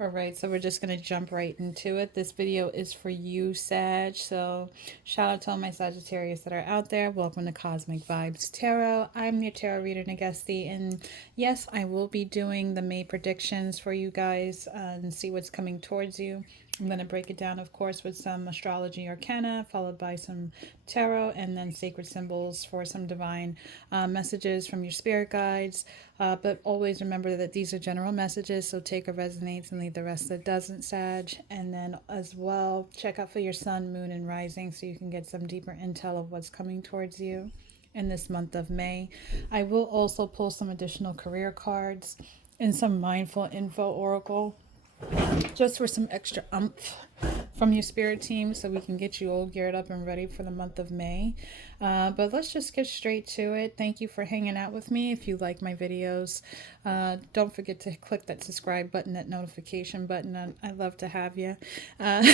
All right, so we're just going to jump right into it. This video is for you, Sag. So, shout out to all my Sagittarius that are out there. Welcome to Cosmic Vibes Tarot. I'm your tarot reader, Nagesti, and yes, I will be doing the May predictions for you guys and see what's coming towards you. I'm going to break it down, of course, with some astrology arcana, followed by some tarot, and then sacred symbols for some divine messages from your spirit guides. But always remember that these are general messages, so take what resonates and leave the rest that doesn't, Sag. And then as well, check out for your sun, moon, and rising so you can get some deeper intel of what's coming towards you in this month of May. I will also pull some additional career cards and some mindful info oracle just for some extra umph from your spirit team so we can get you all geared up and ready for the month of May. But let's just get straight to it. Thank you for hanging out with me. If you like my videos, don't forget to click that subscribe button, that notification button. I'd love to have you. Uh,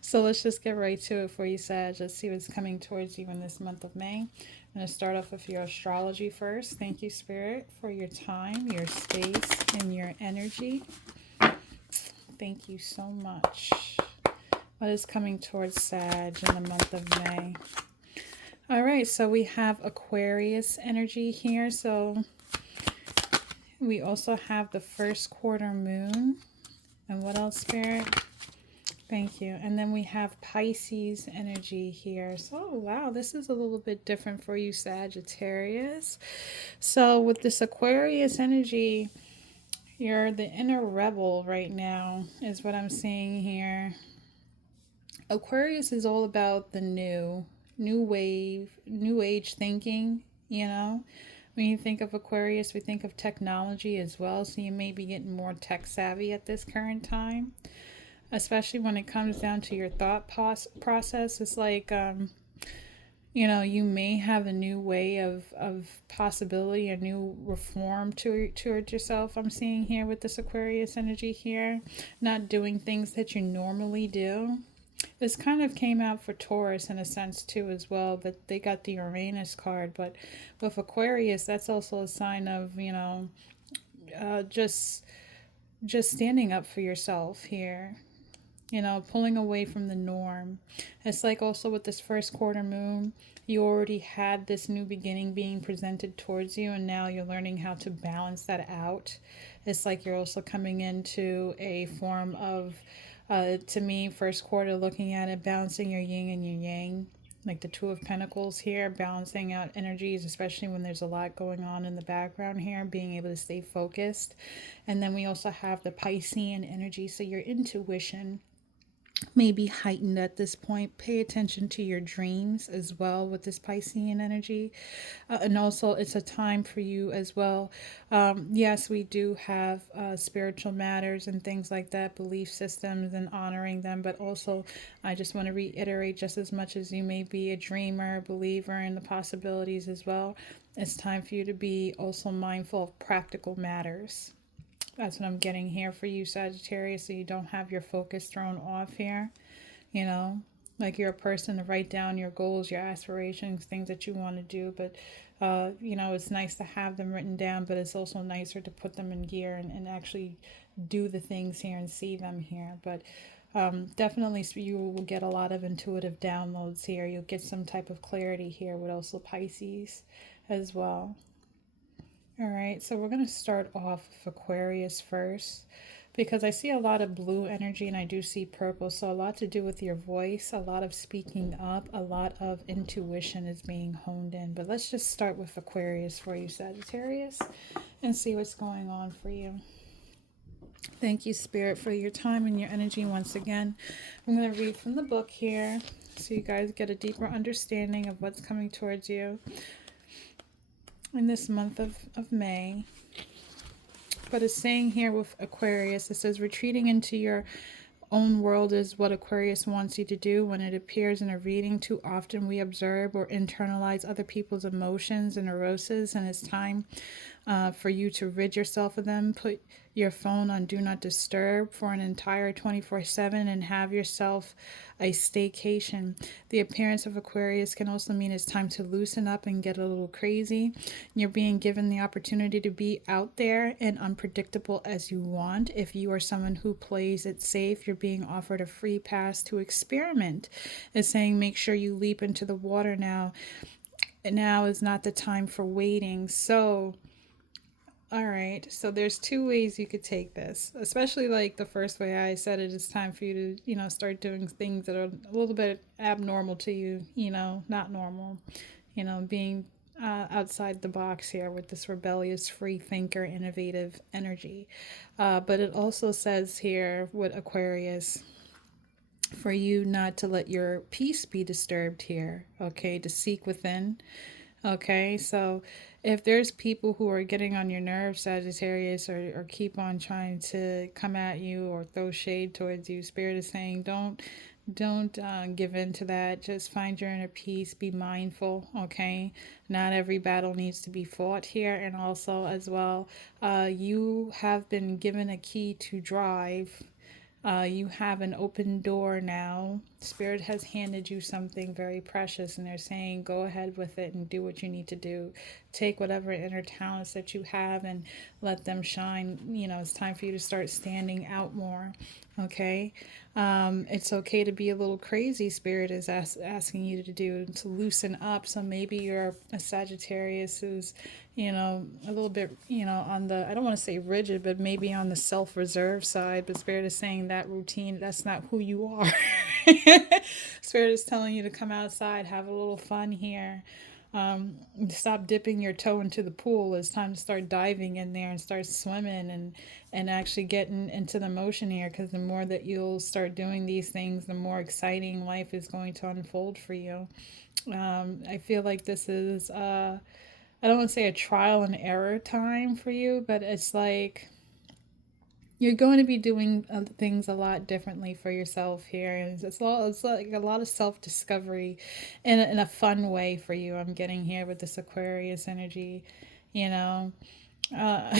so let's just get right to it for you, Sag. Let's see what's coming towards you in this month of May. I'm going to start off with your astrology first. Thank you, Spirit, for your time, your space, and your energy. Thank you so much. What is coming towards Sag in the month of May? All right, so we have Aquarius energy here. So we also have the first quarter moon. And what else, Spirit? Thank you. And then we have Pisces energy here. So, wow, this is a little bit different for you, Sagittarius. So with this Aquarius energy, you're the inner rebel right now, is what I'm seeing here. Aquarius is all about the new wave, new age thinking, you know. When you think of Aquarius, we think of technology as well, so you may be getting more tech savvy at this current time, especially when it comes down to your thought process. It's like, you know, you may have a new way of possibility, a new reform toward yourself. I'm seeing here with this Aquarius energy here, not doing things that you normally do. This kind of came out for Taurus in a sense too as well, but they got the Uranus card. But with Aquarius, that's also a sign of, you know, just standing up for yourself here, you know, pulling away from the norm. It's like also with this first quarter moon, you already had this new beginning being presented towards you, and now you're learning how to balance that out. It's like you're also coming into a form of, to me, first quarter, looking at it, balancing your yin and your yang, like the Two of Pentacles here, balancing out energies, especially when there's a lot going on in the background here, being able to stay focused. And then we also have the Piscean energy, so your intuition may be heightened at this point. Pay attention to your dreams as well with this Piscean energy. And also, it's a time for you as well. Yes, we do have spiritual matters and things like that, belief systems and honoring them. But also, I just want to reiterate, just as much as you may be a dreamer, believer in the possibilities as well, it's time for you to be also mindful of practical matters. That's what I'm getting here for you, Sagittarius, so you don't have your focus thrown off here. You know, like you're a person to write down your goals, your aspirations, things that you want to do. But, you know, it's nice to have them written down, but it's also nicer to put them in gear and actually do the things here and see them here. But definitely you will get a lot of intuitive downloads here. You'll get some type of clarity here with also Pisces as well. All right, so we're going to start off with Aquarius first because I see a lot of blue energy and I do see purple. So a lot to do with your voice, a lot of speaking up, a lot of intuition is being honed in. But let's just start with Aquarius for you, Sagittarius, and see what's going on for you. Thank you, Spirit, for your time and your energy once again. I'm going to read from the book here so you guys get a deeper understanding of what's coming towards you in this month of May. But it's saying here with Aquarius, it says retreating into your own world is what Aquarius wants you to do. When it appears in a reading, too often we observe or internalize other people's emotions and neuroses, and it's time for you to rid yourself of them. Put your phone on do not disturb for an entire 24/7 and have yourself a staycation. The appearance of Aquarius can also mean it's time to loosen up and get a little crazy. You're being given the opportunity to be out there and unpredictable as you want. If you are someone who plays it safe, you're being offered a free pass to experiment. It's saying make sure you leap into the water now. Now is not the time for waiting. So all right, so there's two ways you could take this, especially like the first way I said it is time for you to, start doing things that are a little bit abnormal to you, not normal, being outside the box here with this rebellious, free thinker, innovative energy. But it also says here with Aquarius, for you not to let your peace be disturbed here, okay, to seek within. Okay, so if there's people who are getting on your nerves, Sagittarius, or keep on trying to come at you or throw shade towards you, Spirit is saying don't give in to that. Just find your inner peace. Be mindful. Okay, not every battle needs to be fought here, and also as well, you have been given a key to drive. You have an open door now. Spirit has handed you something very precious, and they're saying, go ahead with it and do what you need to do. Take whatever inner talents that you have and let them shine. It's time for you to start standing out more. Okay? It's okay to be a little crazy, Spirit is asking you to do, to loosen up. So maybe you're a Sagittarius who's, a little bit, on the, I don't want to say rigid, but maybe on the self-reserve side. But Spirit is saying that routine, that's not who you are. Spirit is telling you to come outside, have a little fun here. Stop dipping your toe into the pool. It's time to start diving in there and start swimming and actually getting into the motion here, because the more that you'll start doing these things, the more exciting life is going to unfold for you. I feel like this is I don't want to say a trial and error time for you, but it's like you're going to be doing things a lot differently for yourself here, and it's like a lot of self-discovery in a fun way for you. I'm getting here with this Aquarius energy, you know. uh,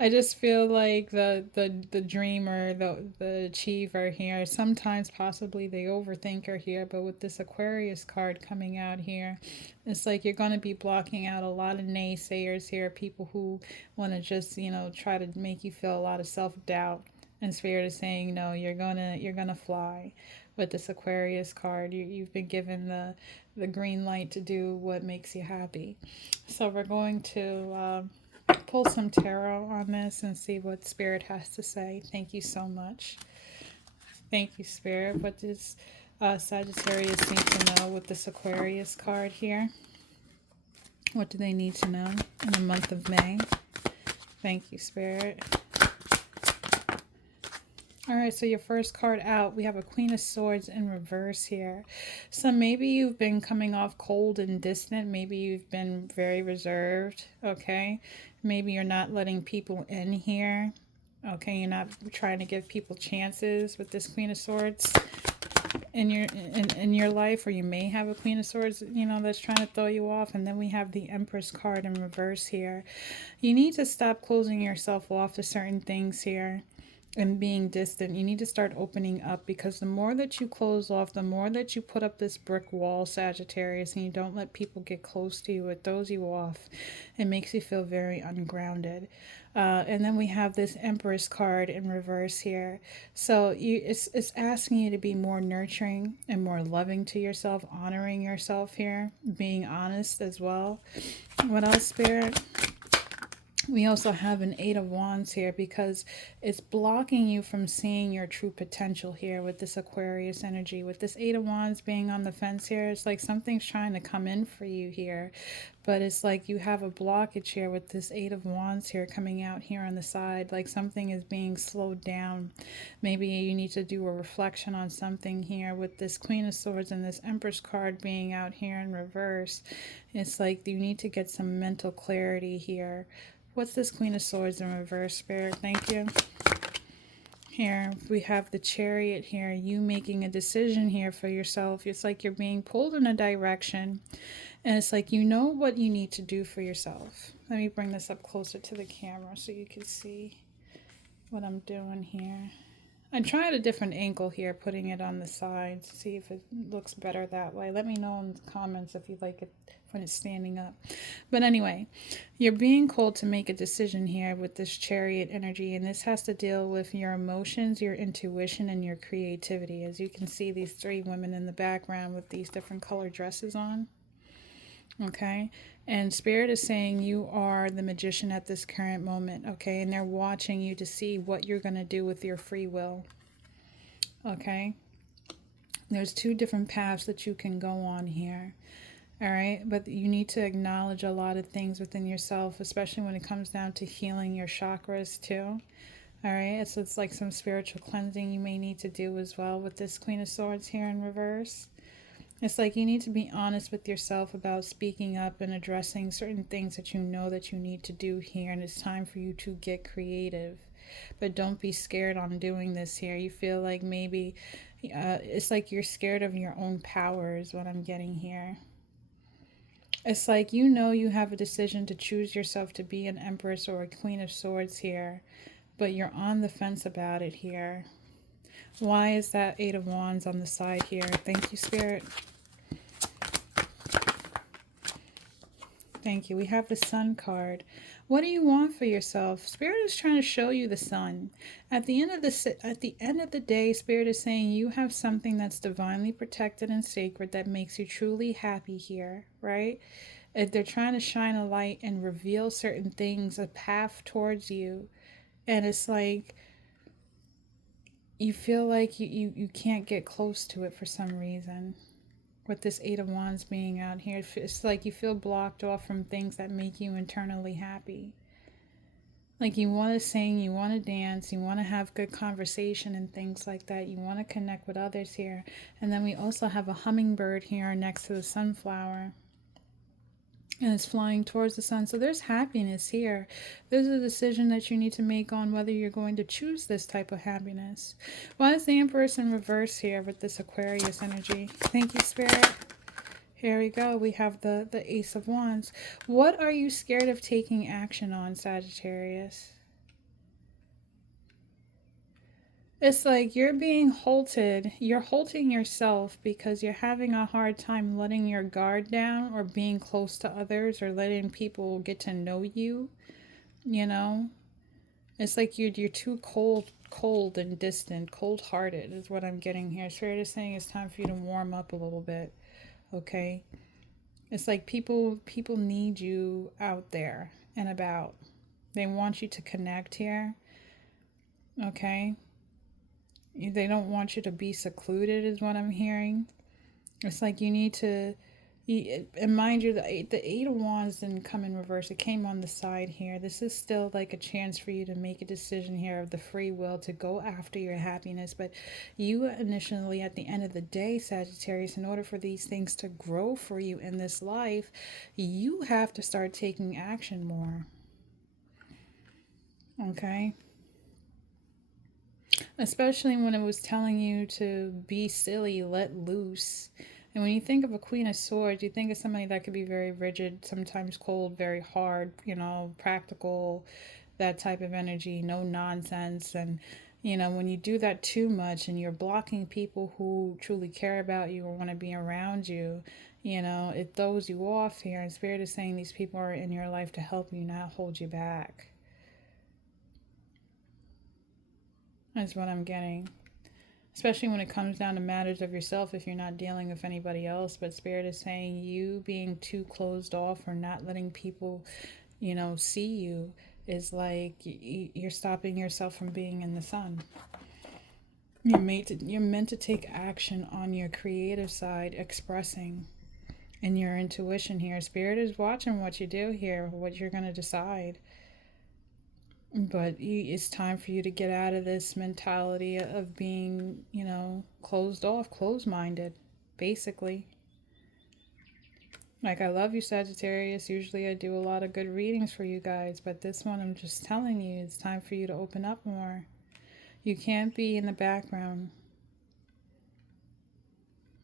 I just feel like the dreamer, the achiever here, sometimes possibly the overthinker here, but with this Aquarius card coming out here, it's like you're going to be blocking out a lot of naysayers here, people who want to just, try to make you feel a lot of self-doubt. And Spirit is saying, no, you're gonna fly with this Aquarius card. You've been given the green light to do what makes you happy. So we're going to pull some tarot on this and see what Spirit has to say. Thank you so much. Thank you, Spirit. What does Sagittarius need to know with this Aquarius card here? What do they need to know in the month of May? Thank you, Spirit. All right, so your first card out, we have a Queen of Swords in reverse here. So maybe you've been coming off cold and distant. Maybe you've been very reserved, okay? Maybe you're not letting people in here, okay? You're not trying to give people chances with this Queen of Swords in your life, or you may have a Queen of Swords, that's trying to throw you off. And then we have the Empress card in reverse here. You need to stop closing yourself off to certain things here and being distant. You need to start opening up, because the more that you close off, the more that you put up this brick wall, Sagittarius, and you don't let people get close to you, it throws you off. It makes you feel very ungrounded. And then we have this Empress card in reverse here. So it's asking you to be more nurturing and more loving to yourself, honoring yourself here, being honest as well. What else, Spirit? We also have an Eight of Wands here, because it's blocking you from seeing your true potential here with this Aquarius energy. With this Eight of Wands being on the fence here, it's like something's trying to come in for you here. But it's like you have a blockage here with this Eight of Wands here coming out here on the side. Like something is being slowed down. Maybe you need to do a reflection on something here with this Queen of Swords and this Empress card being out here in reverse. It's like you need to get some mental clarity here. What's this Queen of Swords in reverse, Spirit? Thank you. Here we have the Chariot here. You making a decision here for yourself. It's like you're being pulled in a direction, And it's like, you know what you need to do for yourself. Let me bring this up closer to the camera so you can see what I'm doing here. I tried a different angle here, putting it on the side to see if it looks better that way. Let me know in the comments if you like it when it's standing up. But anyway, you're being called to make a decision here with this Chariot energy, and this has to deal with your emotions, your intuition, and your creativity. As you can see, these three women in the background with these different color dresses on. Okay, and Spirit is saying you are the magician at this current moment. Okay, and they're watching you to see what you're going to do with your free will. Okay, there's two different paths that you can go on here. All right, but you need to acknowledge a lot of things within yourself, especially when it comes down to healing your chakras too. All right, so it's like some spiritual cleansing you may need to do as well with this Queen of Swords here in reverse. It's like you need to be honest with yourself about speaking up and addressing certain things that you know that you need to do here, and it's time for you to get creative. But don't be scared on doing this here. You feel like maybe it's like you're scared of your own power is what I'm getting here. It's like you know you have a decision to choose yourself to be an Empress or a Queen of Swords here, but you're on the fence about it here. Why is that Eight of Wands on the side here? Thank you, Spirit. Thank you. We have the Sun card. What do you want for yourself? Spirit is trying to show you the sun. At the end of the day, Spirit is saying you have something that's divinely protected and sacred that makes you truly happy here, right? They're trying to shine a light and reveal certain things, a path towards you. And it's like you feel like you can't get close to it for some reason. With this Eight of Wands being out here, it's like you feel blocked off from things that make you internally happy. Like you want to sing, you want to dance, you want to have good conversation and things like that. You want to connect with others here. And then we also have a hummingbird here next to the sunflower. And it's flying towards the sun. So there's happiness here. There's a decision that you need to make on whether you're going to choose this type of happiness. Why is the Empress in reverse here with this Aquarius energy? Thank you, Spirit. Here we go. We have the Ace of Wands. What are you scared of taking action on, Sagittarius? It's like you're being halted. You're halting yourself because you're having a hard time letting your guard down or being close to others or letting people get to know you. You know? It's like you're too cold and distant, cold-hearted is what I'm getting here. Spirit is saying it's time for you to warm up a little bit. Okay? It's like people need you out there and about. They want you to connect here. Okay? They don't want you to be secluded is what I'm hearing. It's like you need to, and mind you, the Eight of Wands didn't come in reverse. It came on the side here. This is still like a chance for you to make a decision here of the free will to go after your happiness. But you initially, at the end of the day, Sagittarius, in order for these things to grow for you in this life, you have to start taking action more. Okay? Especially when it was telling you to be silly, let loose. And when you think of a Queen of Swords, you think of somebody that could be very rigid, sometimes cold, very hard, you know, practical, that type of energy, no nonsense. And, you know, when you do that too much and you're blocking people who truly care about you or want to be around you, you know, it throws you off here. And Spirit is saying these people are in your life to help you, not hold you back. That's what I'm getting. Especially when it comes down to matters of yourself if you're not dealing with anybody else. But Spirit is saying you being too closed off or not letting people, you know, see you is like you're stopping yourself from being in the sun. You're meant to take action on your creative side, expressing, and your intuition here. Spirit is watching what you do here, what you're going to decide. But it's time for you to get out of this mentality of being, you know, closed off, closed-minded, basically. Like, I love you, Sagittarius. Usually I do a lot of good readings for you guys, but this one I'm just telling you, it's time for you to open up more. You can't be in the background.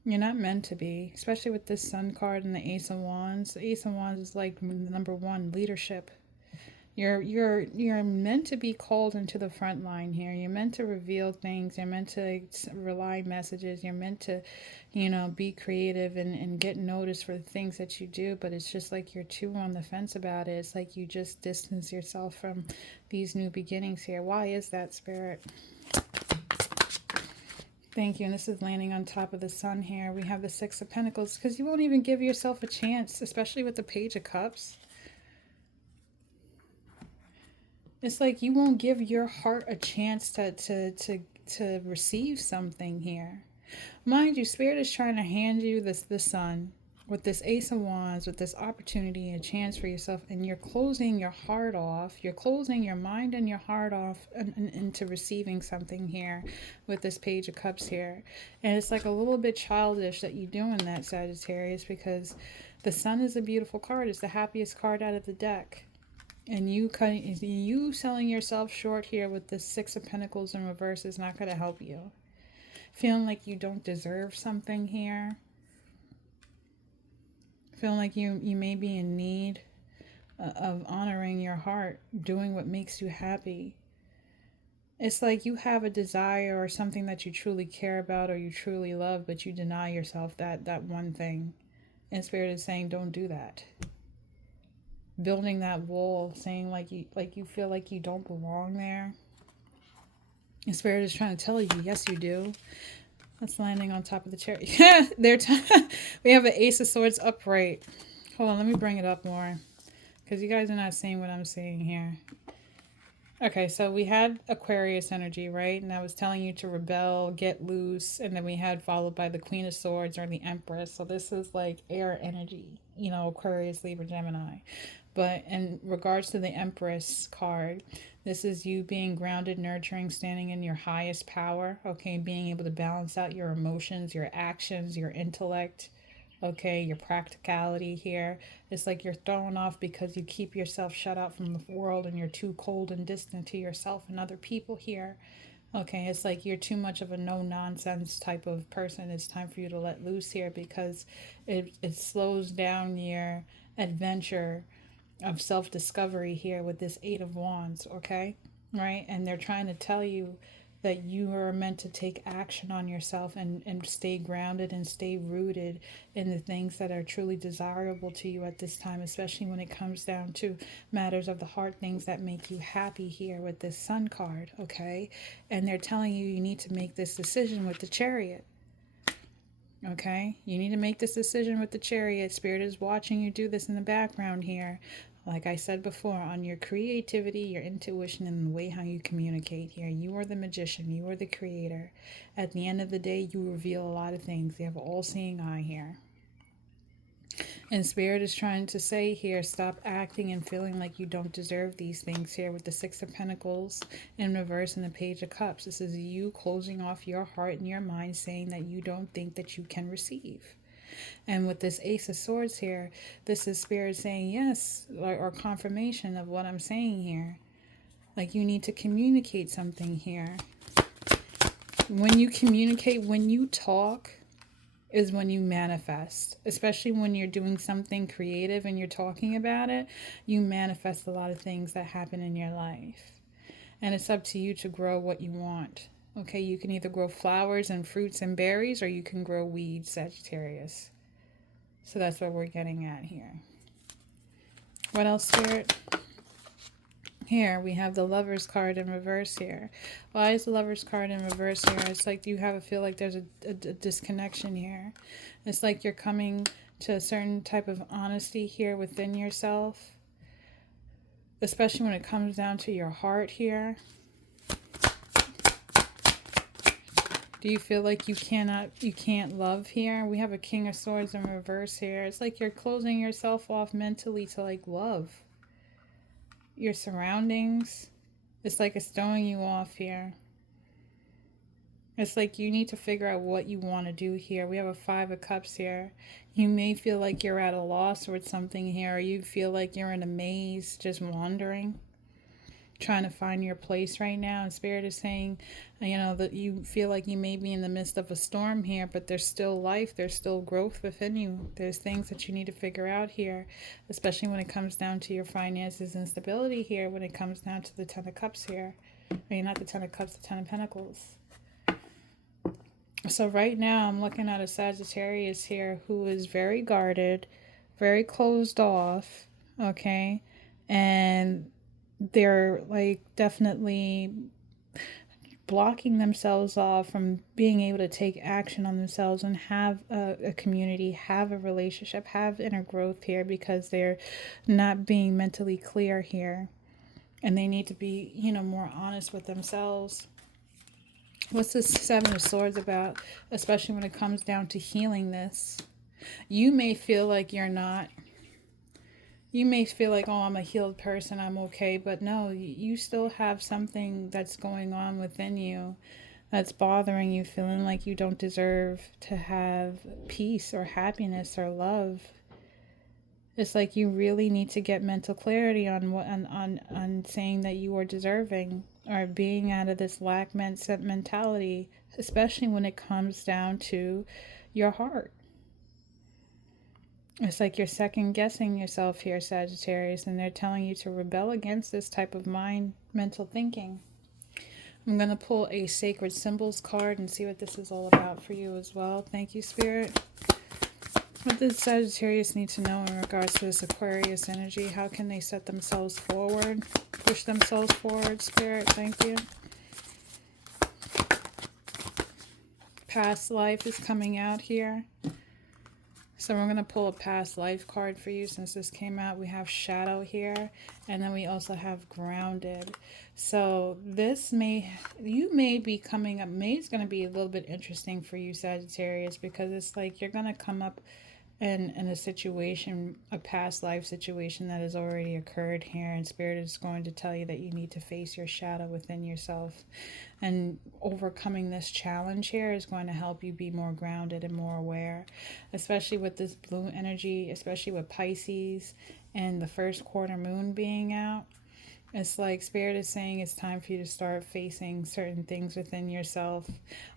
You're not meant to be, especially with this Sun card and the Ace of Wands. The Ace of Wands is like number one, leadership. You're meant to be called into the front line here. You're meant to reveal things. You're meant to rely messages. You're meant to, be creative and get noticed for the things that you do. But it's just like you're too on the fence about it. It's like you just distance yourself from these new beginnings here. Why is that, Spirit? Thank you. And this is landing on top of the Sun here. We have the Six of Pentacles because you won't even give yourself a chance, especially with the Page of Cups. It's like you won't give your heart a chance to receive something here. Mind you, Spirit is trying to hand you the Sun with this Ace of Wands, with this opportunity, a chance for yourself, and you're closing your heart off. You're closing your mind and your heart off into receiving something here with this Page of Cups here. And it's like a little bit childish that you're doing that, Sagittarius, because the Sun is a beautiful card. It's the happiest card out of the deck. And you selling yourself short here with this Six of Pentacles in reverse is not going to help you. Feeling like you don't deserve something here. Feeling like you may be in need of honoring your heart, doing what makes you happy. It's like you have a desire or something that you truly care about or you truly love, but you deny yourself that one thing. And Spirit is saying, don't do that. Building that wall, saying like you feel like you don't belong there. And Spirit is trying to tell you, yes, you do. That's landing on top of the chair. Yeah, we have an Ace of Swords upright. Hold on, let me bring it up more, because you guys are not seeing what I'm seeing here. Okay, so we had Aquarius energy, right? And I was telling you to rebel, get loose, and then we had followed by the Queen of Swords or the Empress. So this is like air energy, Aquarius, Libra, Gemini. But in regards to the Empress card, this is you being grounded, nurturing, standing in your highest power, okay? Being able to balance out your emotions, your actions, your intellect, okay? Your practicality here. It's like you're thrown off because you keep yourself shut out from the world and you're too cold and distant to yourself and other people here. Okay, it's like you're too much of a no-nonsense type of person. It's time for you to let loose here because it slows down your adventure of self-discovery here with this Eight of Wands, okay? Right? And they're trying to tell you that you are meant to take action on yourself and stay grounded and stay rooted in the things that are truly desirable to you at this time, especially when it comes down to matters of the heart, things that make you happy here with this Sun card, okay? And they're telling you you need to make this decision with the Chariot. Okay, you need to make this decision with the Chariot. Spirit is watching you do this in the background here. Like I said before, on your creativity, your intuition, and the way how you communicate here. You are the magician. You are the creator. At the end of the day, you reveal a lot of things. You have an all-seeing eye here. And Spirit is trying to say here, stop acting and feeling like you don't deserve these things here with the Six of Pentacles in reverse and the Page of Cups. This is you closing off your heart and your mind, saying that you don't think that you can receive. And with this Ace of Swords here, this is Spirit saying yes, or confirmation of what I'm saying here. Like you need to communicate something here. When you communicate, when you talk, is when you manifest, especially when you're doing something creative and you're talking about it, you manifest a lot of things that happen in your life. And it's up to you to grow what you want. Okay, you can either grow flowers and fruits and berries, or you can grow weeds, Sagittarius. So that's what we're getting at here. What else, Spirit? Here we have the Lovers card in reverse here. Why is the Lovers card in reverse here? It's like you feel like there's a disconnection here. It's like you're coming to a certain type of honesty here within yourself, especially when it comes down to your heart here. Do you feel like you can't love here? We have a King of Swords in reverse here. It's like you're closing yourself off mentally to like love your surroundings. It's like it's throwing you off here. It's like you need to figure out what you want to do here. We have a Five of Cups here. You may feel like you're at a loss with something here, or you feel like you're in a maze just wandering, trying to find your place right now. And Spirit is saying, you know, that you feel like you may be in the midst of a storm here, but there's still life, there's still growth within you. There's things that you need to figure out here, especially when it comes down to your finances and stability here, when it comes down to the Ten of Cups here. I mean, not the Ten of Cups, the Ten of Pentacles. So right now I'm looking at a Sagittarius here who is very guarded, very closed off, okay? And they're like definitely blocking themselves off from being able to take action on themselves and have a community, have a relationship, have inner growth here, because they're not being mentally clear here. And they need to be, you know, more honest with themselves. What's this Seven of Swords about, especially when it comes down to healing this? You may feel like you're not. You may feel like, oh, I'm a healed person, I'm okay. But no, you still have something that's going on within you that's bothering you, feeling like you don't deserve to have peace or happiness or love. It's like you really need to get mental clarity on what on saying that you are deserving, or being out of this lack mentality, especially when it comes down to your heart. It's like you're second guessing yourself here, Sagittarius, and they're telling you to rebel against this type of mental thinking. I'm going to pull a Sacred Symbols card and see what this is all about for you as well. Thank you, Spirit. What does Sagittarius need to know in regards to this Aquarius energy? How can they set themselves forward? Push themselves forward, Spirit. Thank you. Past life is coming out here. So we're going to pull a past life card for you since this came out. We have Shadow here, and then we also have Grounded. So you may be coming up, May is going to be a little bit interesting for you, Sagittarius, because it's like you're going to come up in a situation, a past life situation that has already occurred here, and Spirit is going to tell you that you need to face your shadow within yourself. And overcoming this challenge here is going to help you be more grounded and more aware, especially with this blue energy, especially with Pisces and the first quarter moon being out. It's like Spirit is saying it's time for you to start facing certain things within yourself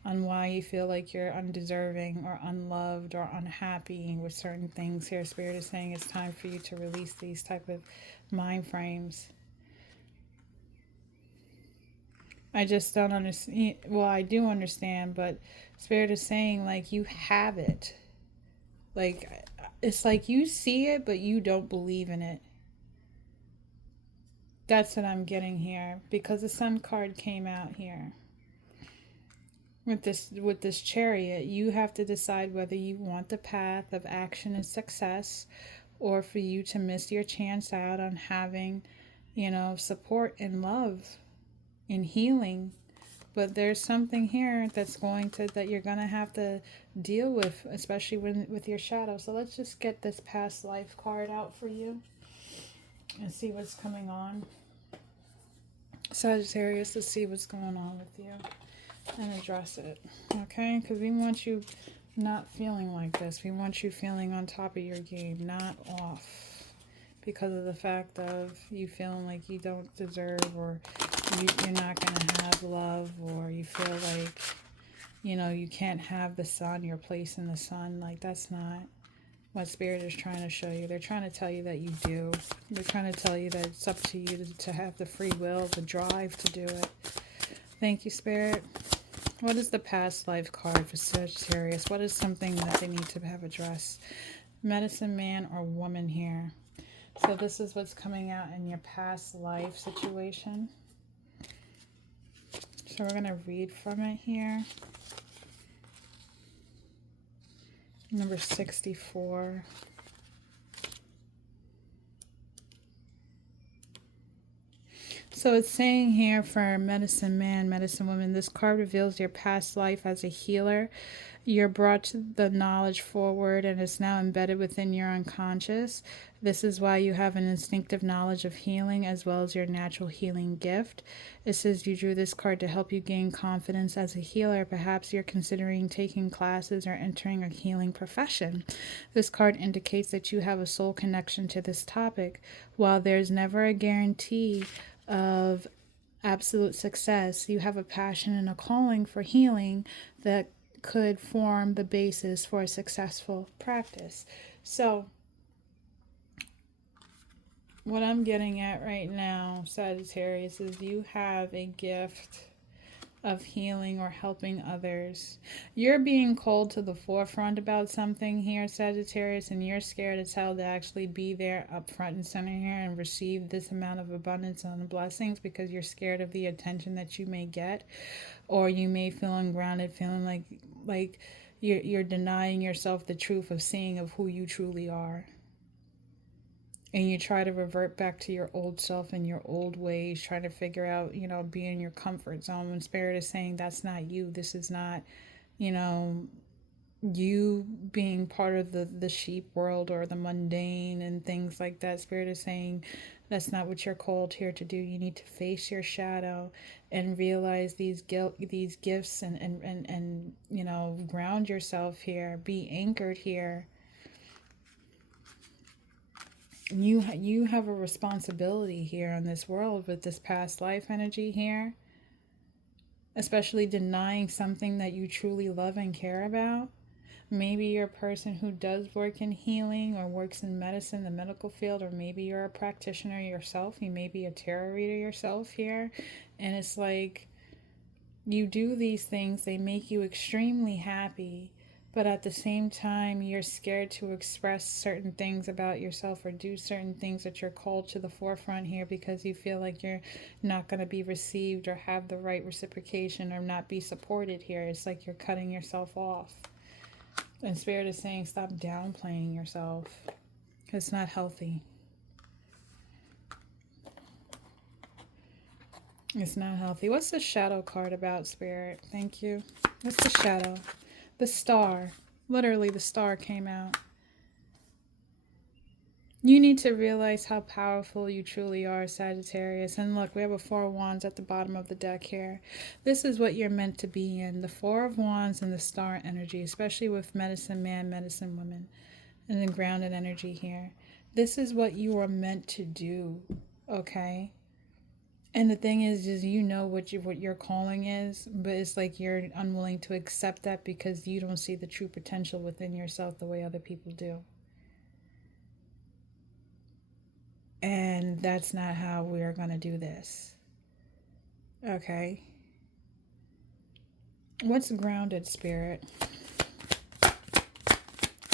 on why you feel like you're undeserving or unloved or unhappy with certain things here. Spirit is saying it's time for you to release these type of mind frames. I just don't understand. Well, I do understand, but Spirit is saying like you have it. Like it's like you see it, but you don't believe in it. That's what I'm getting here, because the Sun card came out here. With this Chariot, you have to decide whether you want the path of action and success, or for you to miss your chance out on having, you know, support and love and healing. But there's something here that you're going to have to deal with, especially with your shadow. So let's just get this past life card out for you and see what's coming on. Sagittarius, let's see what's going on with you and address it, okay? Because we want you not feeling like this. We want you feeling on top of your game, not off, because of the fact of you feeling like you don't deserve, or you're not going to have love, or you feel like, you know, you can't have the sun, your place in the sun. Like, that's not what Spirit is trying to show you. They're trying to tell you that you do. They're trying to tell you that it's up to you to have the free will, the drive to do it. Thank you, Spirit. What is the past life card for Sagittarius? What is something that they need to have addressed? Medicine man or woman here. So this is what's coming out in your past life situation. So we're going to read from it here. Number 64. So it's saying here for medicine man, medicine woman, this card reveals your past life as a healer. You're brought the knowledge forward and it's now embedded within your unconscious. This is why you have an instinctive knowledge of healing as well as your natural healing gift. It says you drew this card to help you gain confidence as a healer. Perhaps you're considering taking classes or entering a healing profession. This card indicates that you have a soul connection to this topic. While there's never a guarantee of absolute success. You have a passion and a calling for healing that could form the basis for a successful practice. So, what I'm getting at right now, Sagittarius, is you have a gift of healing or helping others. You're being called to the forefront about something here, Sagittarius, and you're scared as hell to actually be there up front and center here and receive this amount of abundance and blessings because you're scared of the attention that you may get, or you may feel ungrounded, feeling like you're denying yourself the truth of seeing of who you truly are. And you try to revert back to your old self and your old ways, trying to figure out, be in your comfort zone. When Spirit is saying that's not you, this is not, you know, you being part of the sheep world or the mundane and things like that. Spirit is saying that's not what you're called here to do. You need to face your shadow and realize these gifts and ground yourself here, be anchored here. You have a responsibility here in this world with this past life energy here, especially denying something that you truly love and care about. Maybe you're a person who does work in healing or works in medicine, the medical field, or maybe you're a practitioner yourself. You may be a tarot reader yourself here. And it's like you do these things, they make you extremely happy. But at the same time, you're scared to express certain things about yourself or do certain things that you're called to the forefront here because you feel like you're not going to be received or have the right reciprocation or not be supported here. It's like you're cutting yourself off. And Spirit is saying stop downplaying yourself. It's not healthy. It's not healthy. What's the shadow card about, Spirit? Thank you. What's the shadow? The star. Literally, the star came out. You need to realize how powerful you truly are, Sagittarius. And look, we have a Four of Wands at the bottom of the deck here. This is what you're meant to be in. The Four of Wands and the star energy, especially with medicine man, medicine woman, and the grounded energy here. This is what you are meant to do, okay? And the thing is you know what your calling is, but it's like you're unwilling to accept that because you don't see the true potential within yourself the way other people do. And that's not how we're going to do this. Okay. What's grounded, Spirit?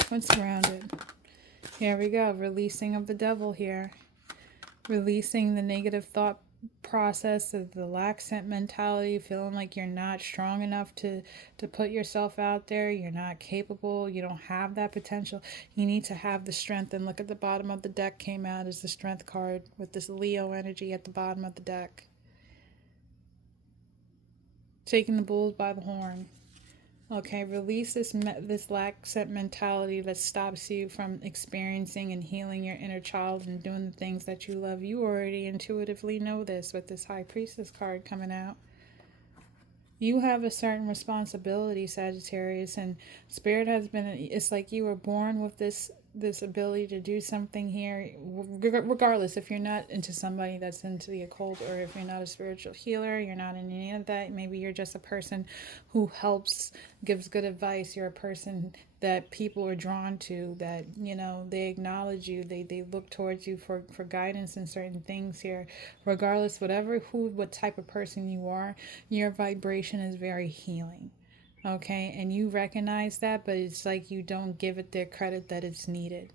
What's grounded? Here we go. Releasing of the devil here. Releasing the negative thought process of the laxant mentality, feeling like you're not strong enough to put yourself out there, you're not capable, you don't have that potential. You need to have the strength. And look at the bottom of the deck came out as the strength card with this Leo energy at the bottom of the deck. Taking the bull by the horn. Okay, release this laxant mentality that stops you from experiencing and healing your inner child and doing the things that you love. You already intuitively know this with this High Priestess card coming out. You have a certain responsibility, Sagittarius, and Spirit has been, it's like you were born with this ability to do something here, regardless if you're not into somebody that's into the occult, or if you're not a spiritual healer, you're not in any of that. Maybe you're just a person who helps, gives good advice. You're a person that people are drawn to, that they acknowledge you, they look towards you for guidance in certain things here. Regardless, what type of person you are, your vibration is very healing. Okay, and you recognize that, but it's like you don't give it the credit that it's needed.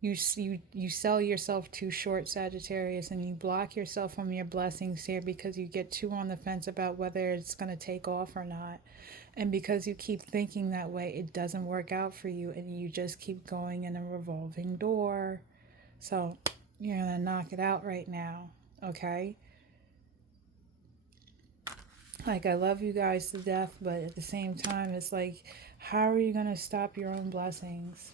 You sell yourself too short, Sagittarius, and you block yourself from your blessings here because you get too on the fence about whether it's going to take off or not. And because you keep thinking that way, it doesn't work out for you, and you just keep going in a revolving door. So you're going to knock it out right now, okay? Like, I love you guys to death, but at the same time, it's like, how are you going to stop your own blessings?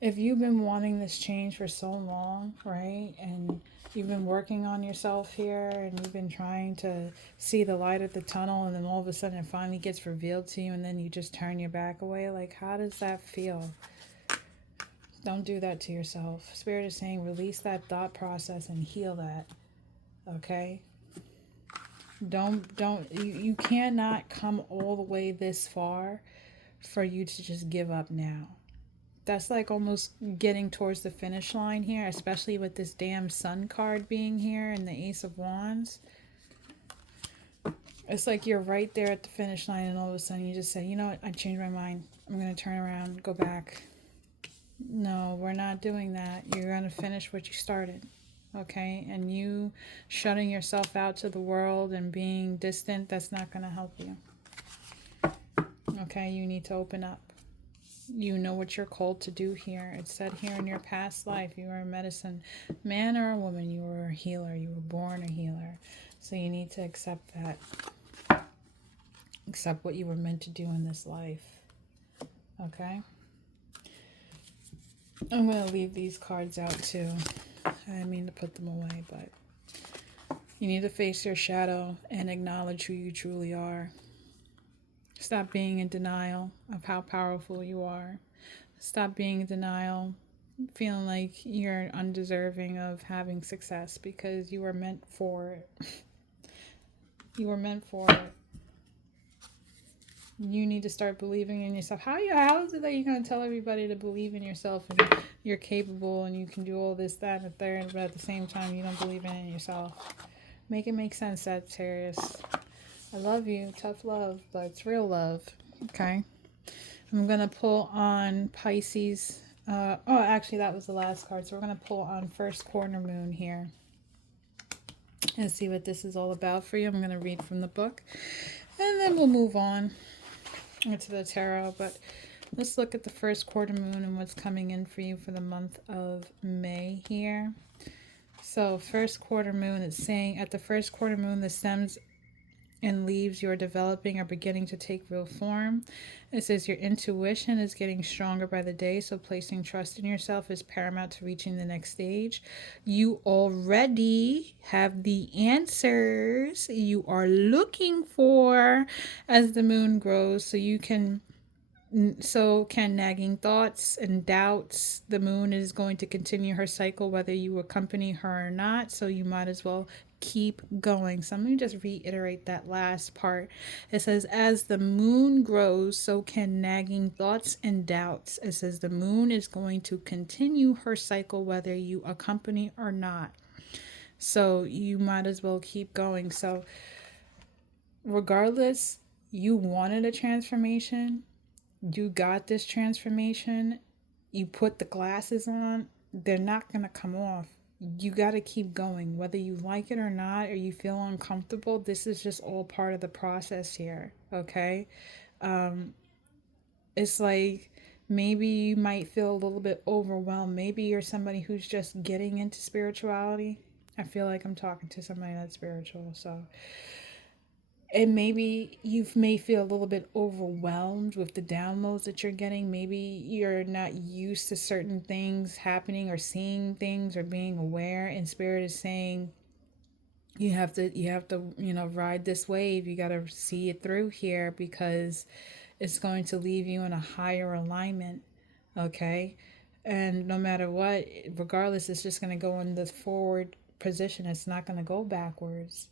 If you've been wanting this change for so long, right, and you've been working on yourself here, and you've been trying to see the light at the tunnel, and then all of a sudden it finally gets revealed to you, and then you just turn your back away, like, how does that feel? Don't do that to yourself. Spirit is saying release that thought process and heal that, okay? You cannot come all the way this far for you to just give up now. That's like almost getting towards the finish line here, especially with this damn Sun card being here and the Ace of Wands. It's like you're right there at the finish line, and all of a sudden you just say, you know what, I changed my mind. I'm going to turn around, go back. No, we're not doing that. You're going to finish what you started. Okay? And you shutting yourself out to the world and being distant, that's not going to help you. Okay? You need to open up. You know what you're called to do here. It said here in your past life, you were a medicine man or a woman. You were a healer. You were born a healer. So you need to accept that. Accept what you were meant to do in this life. Okay? I'm going to leave these cards out too. I didn't mean to put them away, but you need to face your shadow and acknowledge who you truly are. Stop being in denial of how powerful you are. Stop being in denial, feeling like you're undeserving of having success, because you were meant for it. You were meant for it. You need to start believing in yourself. How is it that you're going to tell everybody to believe in yourself and you're capable and you can do all this, that, and the third, but at the same time you don't believe in yourself? Make it make sense, Sagittarius. I love you. Tough love, but it's real love. Okay. I'm going to pull on Pisces. Actually, that was the last card. So we're going to pull on first quarter moon here and see what this is all about for you. I'm going to read from the book and then we'll move on into the tarot. But let's look at the first quarter moon and what's coming in for you for the month of May here. So first quarter moon, it's saying at the first quarter moon, the stems and leaves you're developing are beginning to take real form. It says your intuition is getting stronger by the day, so placing trust in yourself is paramount to reaching the next stage. You already have the answers you are looking for as the moon grows, so can nagging thoughts and doubts. The moon is going to continue her cycle whether you accompany her or not, so you might as well keep going. So let me just reiterate that last part. It says, as the moon grows, so can nagging thoughts and doubts. It says the moon is going to continue her cycle whether you accompany or not. So you might as well keep going. So regardless, you wanted a transformation. You got this transformation. You put the glasses on. They're not going to come off. You got to keep going, whether you like it or not, or you feel uncomfortable. This is just all part of the process here. Okay. It's like maybe you might feel a little bit overwhelmed. Maybe you're somebody who's just getting into spirituality. I feel like I'm talking to somebody that's spiritual. So, and maybe you may feel a little bit overwhelmed with the downloads that you're getting. Maybe you're not used to certain things happening or seeing things or being aware. And Spirit is saying you have to, ride this wave. You got to see it through here because it's going to leave you in a higher alignment. Okay. And no matter what, regardless, it's just going to go in the forward position. It's not going to go backwards.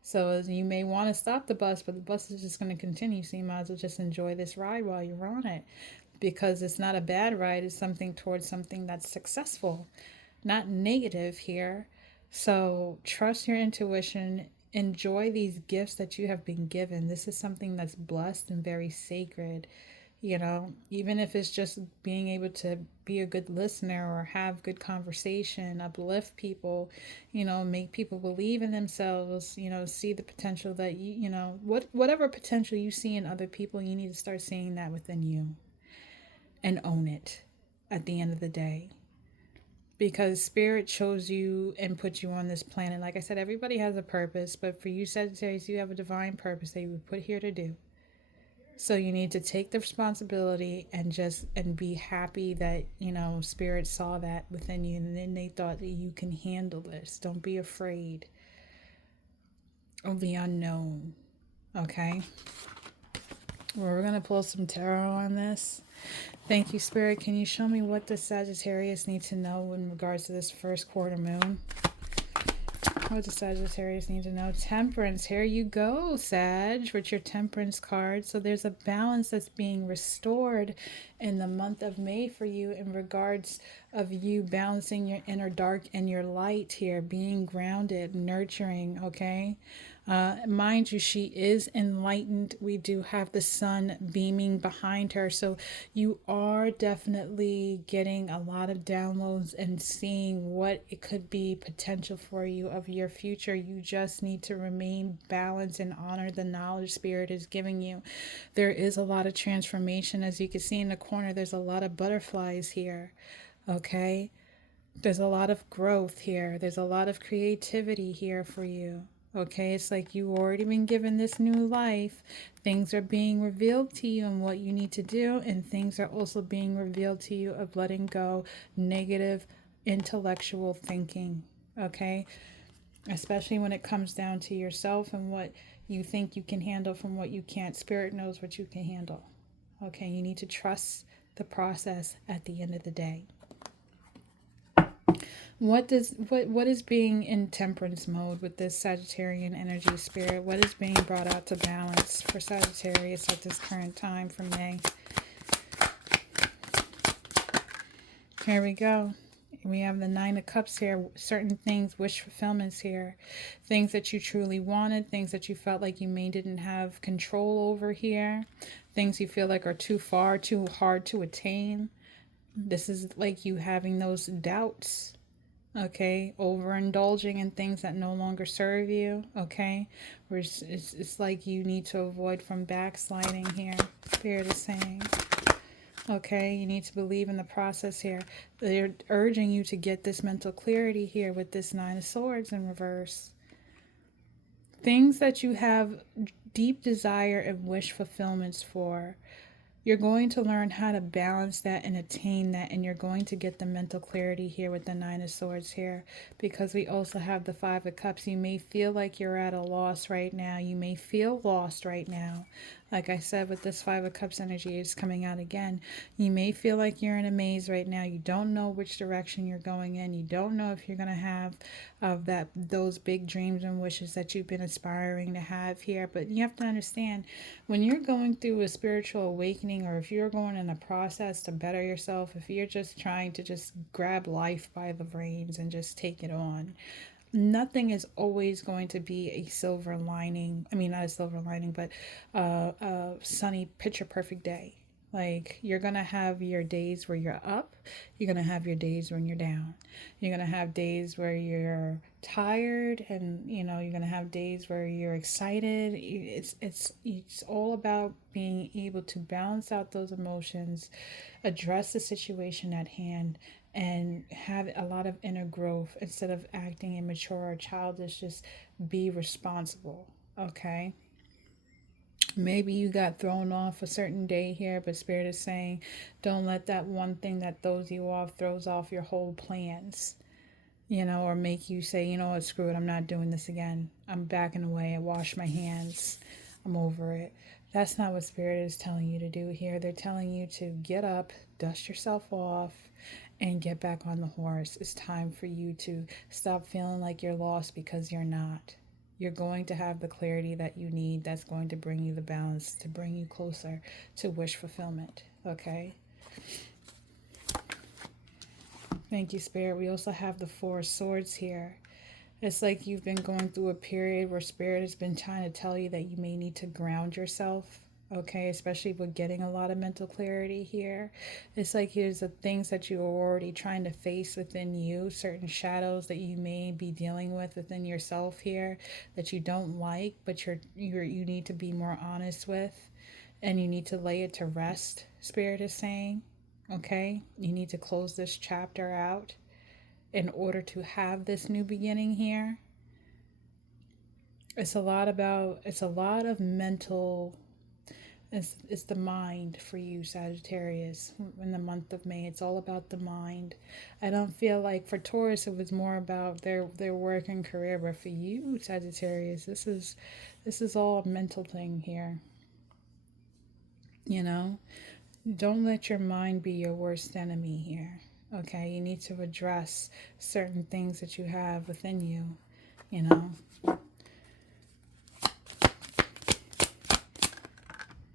So you may want to stop the bus, but the bus is just going to continue. So you might as well just enjoy this ride while you're on it, because it's not a bad ride. It's something towards something that's successful, not negative here. So trust your intuition. Enjoy these gifts that you have been given. This is something that's blessed and very sacred. Even if it's just being able to be a good listener or have good conversation, uplift people, make people believe in themselves, see the potential that whatever potential you see in other people, you need to start seeing that within you and own it at the end of the day. Because Spirit chose you and put you on this planet. Like I said, everybody has a purpose, but for you, Sagittarius, you have a divine purpose that you were put here to do. So you need to take the responsibility and be happy that, Spirit saw that within you, and then they thought that you can handle this. Don't be afraid of the unknown. Okay? Well, we're going to pull some tarot on this. Thank you, Spirit. Can you show me what the Sagittarius needs to know in regards to this first quarter moon? What does Sagittarius need to know? Temperance. Here you go, Sag, with your Temperance card. So there's a balance that's being restored in the month of May for you in regards of you balancing your inner dark and your light here, being grounded, nurturing, okay? Mind you, she is enlightened. We do have the sun beaming behind her. So you are definitely getting a lot of downloads and seeing what it could be potential for you of your future. You just need to remain balanced and honor the knowledge Spirit is giving you. There is a lot of transformation. As you can see in the corner, there's a lot of butterflies here. Okay? There's a lot of growth here. There's a lot of creativity here for you. Okay, it's like you've already been given this new life. Things are being revealed to you and what you need to do, and things are also being revealed to you of letting go negative intellectual thinking. Okay, especially when it comes down to yourself and what you think you can handle from what you can't. Spirit knows what you can handle. Okay, you need to trust the process at the end of the day. What is being in temperance mode with this Sagittarian energy, Spirit? What is being brought out to balance for Sagittarius at this current time for May? Here we go. We have the Nine of Cups here. Certain things, wish fulfillments here. Things that you truly wanted. Things that you felt like you may didn't have control over here. Things you feel like are too far, too hard to attain. This is like you having those doubts. Okay, overindulging in things that no longer serve you. Okay, where it's like you need to avoid from backsliding here. Spirit is saying, okay, you need to believe in the process here. They're urging you to get this mental clarity here with this Nine of Swords in reverse. Things that you have deep desire and wish fulfillments for. You're going to learn how to balance that and attain that, and you're going to get the mental clarity here with the Nine of Swords here, because we also have the Five of Cups. You may feel like you're at a loss right now. You may feel lost right now. Like I said, with this Five of Cups energy is coming out again. You may feel like you're in a maze right now. You don't know which direction you're going in. You don't know if you're going to have those big dreams and wishes that you've been aspiring to have here. But you have to understand, when you're going through a spiritual awakening, or if you're going in a process to better yourself, if you're just trying to just grab life by the reins and just take it on, nothing is always going to be a silver lining. I mean, not a silver lining, but a sunny, picture perfect day. Like, you're going to have your days where you're up. You're going to have your days when you're down. You're going to have days where you're tired, and, you know, you're going to have days where you're excited. It's all about being able to balance out those emotions, address the situation at hand, and have a lot of inner growth instead of acting immature or childish. Just be responsible, okay? Maybe you got thrown off a certain day here, but Spirit is saying, don't let that one thing that throws you off throws off your whole plans, you know, or make you say, you know what, screw it, I'm not doing this again. I'm backing away. I wash my hands. I'm over it. That's not what Spirit is telling you to do here. They're telling you to get up, dust yourself off, and get back on the horse. It's time for you to stop feeling like you're lost, because you're not. You're going to have the clarity that you need. That's going to bring you the balance, to bring you closer to wish fulfillment. Okay? Thank you, Spirit. We also have the Four of Swords here. It's like you've been going through a period where Spirit has been trying to tell you that you may need to ground yourself. Okay, especially with getting a lot of mental clarity here. It's like here's the things that you're already trying to face within you, certain shadows that you may be dealing with within yourself here that you don't like, but you need to be more honest with, and you need to lay it to rest, Spirit is saying. Okay, you need to close this chapter out in order to have this new beginning here. It's a lot of mental. It's the mind for you, Sagittarius, in the month of May. It's all about the mind. I don't feel like for Taurus it was more about their work and career, but for you, Sagittarius, this is all a mental thing here. You know, don't let your mind be your worst enemy here. Okay, you need to address certain things that you have within you. you know.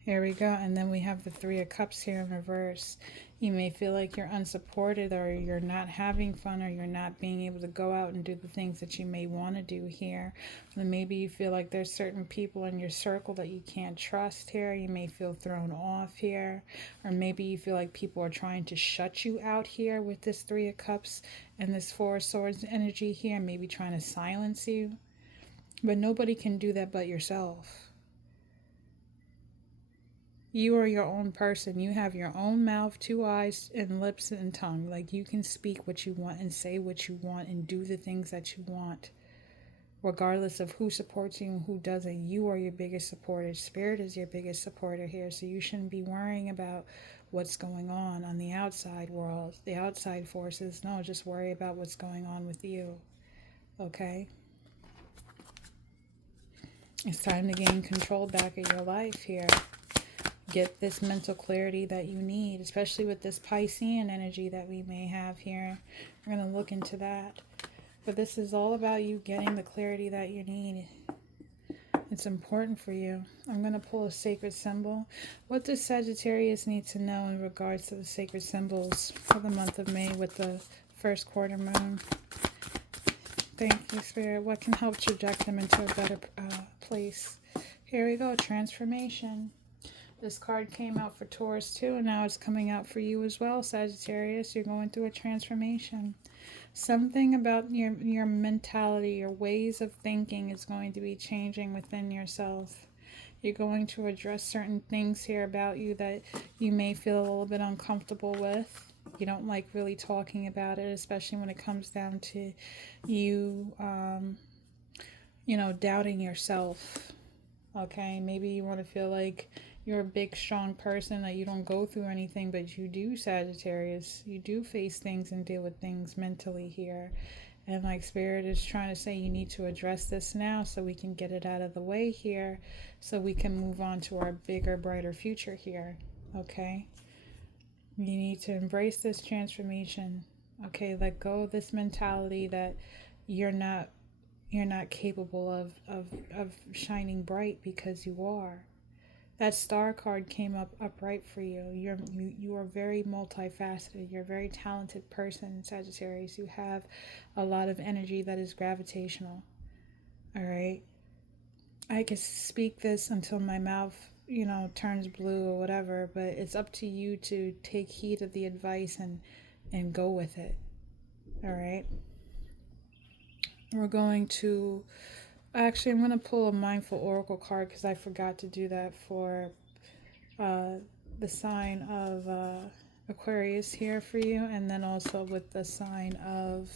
Here we go. And then we have the Three of Cups here in reverse. You may feel like you're unsupported, or you're not having fun, or you're not being able to go out and do the things that you may want to do here. And maybe you feel like there's certain people in your circle that you can't trust here. You may feel thrown off here. Or maybe you feel like people are trying to shut you out here with this Three of Cups and this Four of Swords energy here. Maybe trying to silence you. But nobody can do that but yourself. You are your own person. You have your own mouth, two eyes, and lips and tongue. Like, you can speak what you want and say what you want and do the things that you want. Regardless of who supports you and who doesn't, you are your biggest supporter. Spirit is your biggest supporter here. So you shouldn't be worrying about what's going on the outside world, the outside forces. No, just worry about what's going on with you. Okay? It's time to gain control back of your life here. Get this mental clarity that you need, especially with this Piscean energy that we may have here. We're going to look into that. But this is all about you getting the clarity that you need. It's important for you. I'm going to pull a sacred symbol. What does Sagittarius need to know in regards to the sacred symbols for the month of May with the first quarter moon? Thank you, Spirit. What can help traject them into a better place? Here we go. Transformation. This card came out for Taurus too, and now it's coming out for you as well, Sagittarius. You're going through a transformation. Something about your mentality, your ways of thinking is going to be changing within yourself. You're going to address certain things here about you that you may feel a little bit uncomfortable with. You don't like really talking about it, especially when it comes down to you, doubting yourself. Okay, maybe you want to feel like you're a big, strong person, that you don't go through anything, but you do, Sagittarius. You do face things and deal with things mentally here. And like Spirit is trying to say, you need to address this now so we can get it out of the way here, so we can move on to our bigger, brighter future here. Okay? You need to embrace this transformation. Okay, let go of this mentality that you're not capable of shining bright, because you are. That star card came up upright for you. You are very multifaceted. You're a very talented person, Sagittarius. You have a lot of energy that is gravitational. All right. I can speak this until my mouth, turns blue or whatever, but it's up to you to take heed of the advice and go with it. All right. We're going to... Actually, I'm going to pull a Mindful Oracle card because I forgot to do that for the sign of Aquarius here for you. And then also with the sign of,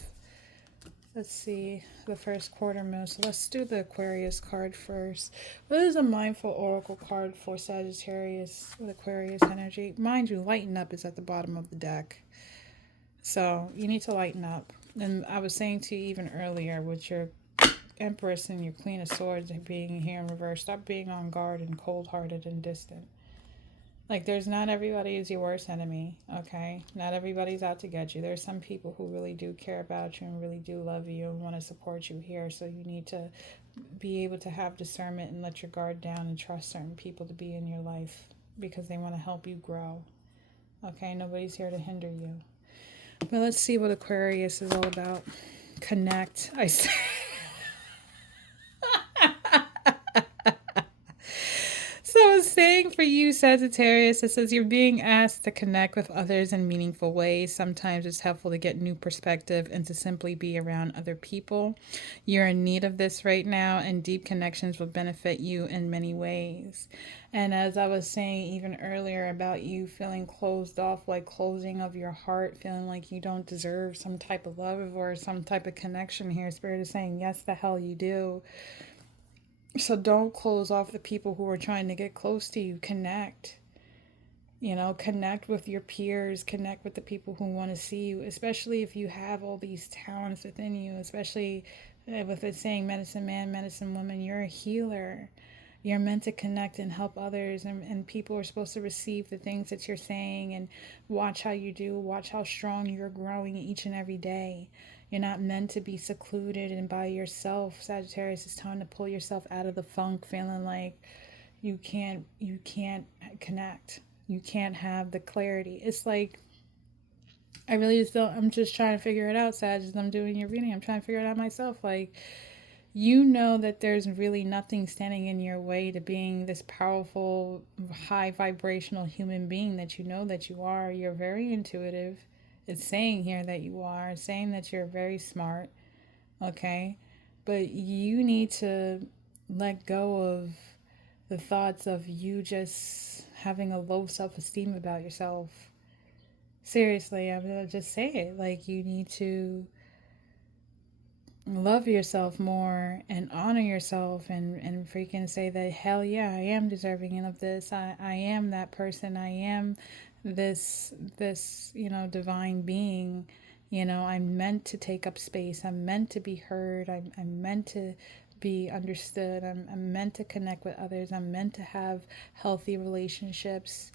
let's see, the first quarter moon. So let's do the Aquarius card first. What is a Mindful Oracle card for Sagittarius with Aquarius energy? Mind you, lighten up is at the bottom of the deck. So you need to lighten up. And I was saying to you even earlier with your Empress and your Queen of Swords being here in reverse, stop being on guard and cold-hearted and distant. Like, not everybody is your worst enemy, okay? Not everybody's out to get you. There's some people who really do care about you and really do love you and want to support you here. So you need to be able to have discernment and let your guard down and trust certain people to be in your life because they want to help you grow. Okay, nobody's here to hinder you. But let's see what Aquarius is all about. Connect. I say... So it's saying for you, Sagittarius, it says you're being asked to connect with others in meaningful ways. Sometimes it's helpful to get new perspective and to simply be around other people. You're in need of this right now, and deep connections will benefit you in many ways. And as I was saying even earlier about you feeling closed off, like closing of your heart, feeling like you don't deserve some type of love or some type of connection here, Spirit is saying, yes, the hell you do. So don't close off the people who are trying to get close to you. Connect. Connect with your peers. Connect with the people who want to see you, especially if you have all these talents within you, especially with it saying medicine man, medicine woman. You're a healer. You're meant to connect and help others, and people are supposed to receive the things that you're saying and watch how you do, watch how strong you're growing each and every day. You're not meant to be secluded and by yourself. Sagittarius, it's time to pull yourself out of the funk, feeling like you can't connect. You can't have the clarity. It's like, I really just don't, I'm just trying to figure it out, Sag, as I'm doing your reading. I'm trying to figure it out myself. Like, you know that there's really nothing standing in your way to being this powerful, high vibrational human being that you know that you are. You're very intuitive. It's saying here that you are, it's saying that you're very smart, okay? But you need to let go of the thoughts of you just having a low self-esteem about yourself. Seriously, I'm gonna just say it. Like, you need to love yourself more and honor yourself and freaking say that, hell yeah, I am deserving of this. I am that person. I am this divine being. I'm meant to take up space. I'm meant to be heard. I'm meant to be understood. I'm meant to connect with others. I'm meant to have healthy relationships.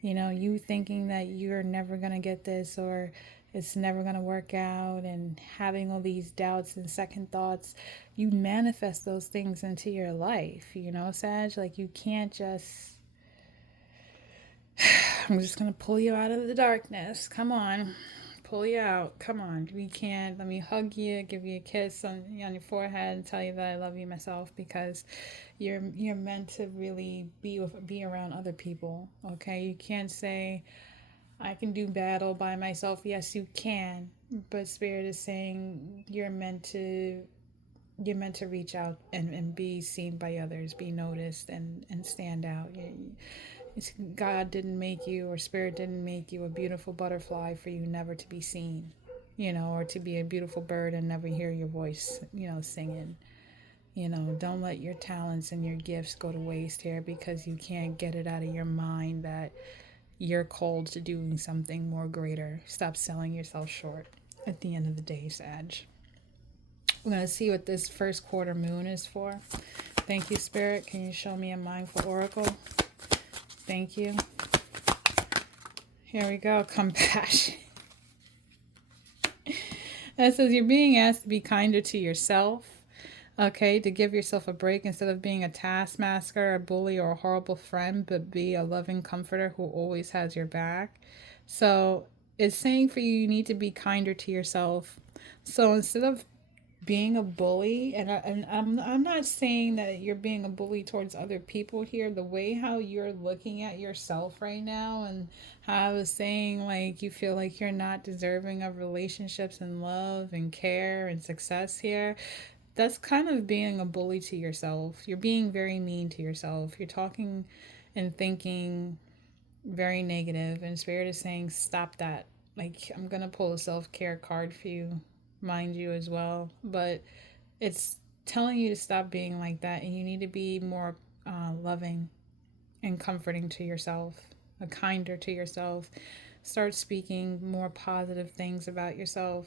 You thinking that you're never going to get this, or it's never going to work out, and having all these doubts and second thoughts, you manifest those things into your life, Sag. Like, you can't just, I'm just going to pull you out of the darkness. Come on. Pull you out. Come on. We can't. Let me hug you, give you a kiss on your forehead, and tell you that I love you myself, because you're meant to really be around other people. Okay? You can't say, I can do battle by myself. Yes, you can. But Spirit is saying you're meant to reach out and be seen by others, be noticed, and stand out. God didn't make you, or Spirit didn't make you a beautiful butterfly for you never to be seen, or to be a beautiful bird and never hear your voice, singing. Don't let your talents and your gifts go to waste here, because you can't get it out of your mind that you're called to doing something more greater. Stop selling yourself short at the end of the day, Sag. We're going to see what this first quarter moon is for. Thank you, Spirit. Can you show me a mindful oracle? Thank you. Here we go. Compassion. That says you're being asked to be kinder to yourself. Okay, to give yourself a break instead of being a taskmaster, a bully, or a horrible friend, but be a loving comforter who always has your back. So it's saying for you, you need to be kinder to yourself. So instead of being a bully, and I'm not saying that you're being a bully towards other people here. The way how you're looking at yourself right now, and how I was saying, like, you feel like you're not deserving of relationships and love and care and success here, that's kind of being a bully to yourself. You're being very mean to yourself. You're talking and thinking very negative, and Spirit is saying stop that. Like, I'm gonna pull a self-care card for you, mind you, as well, but it's telling you to stop being like that, and you need to be more loving and comforting to yourself, kinder to yourself. Start speaking more positive things about yourself.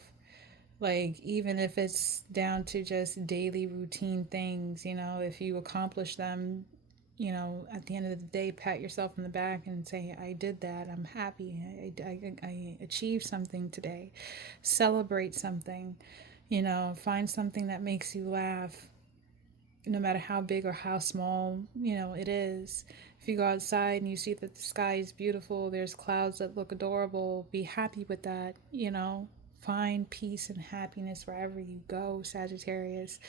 Like, even if it's down to just daily routine things, if you accomplish them, at the end of the day, pat yourself in the back and say, I did that. I'm happy. I achieved something today. Celebrate something, find something that makes you laugh, no matter how big or how small, it is. If you go outside and you see that the sky is beautiful, there's clouds that look adorable, be happy with that, Find peace and happiness wherever you go, Sagittarius.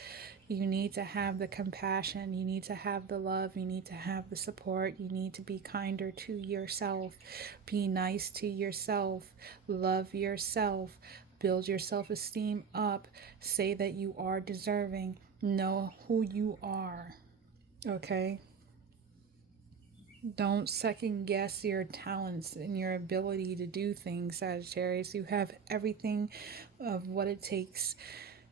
You need to have the compassion. You need to have the love. You need to have the support. You need to be kinder to yourself. Be nice to yourself. Love yourself. Build your self-esteem up. Say that you are deserving. Know who you are. Okay? Don't second guess your talents and your ability to do things, Sagittarius. You have everything of what it takes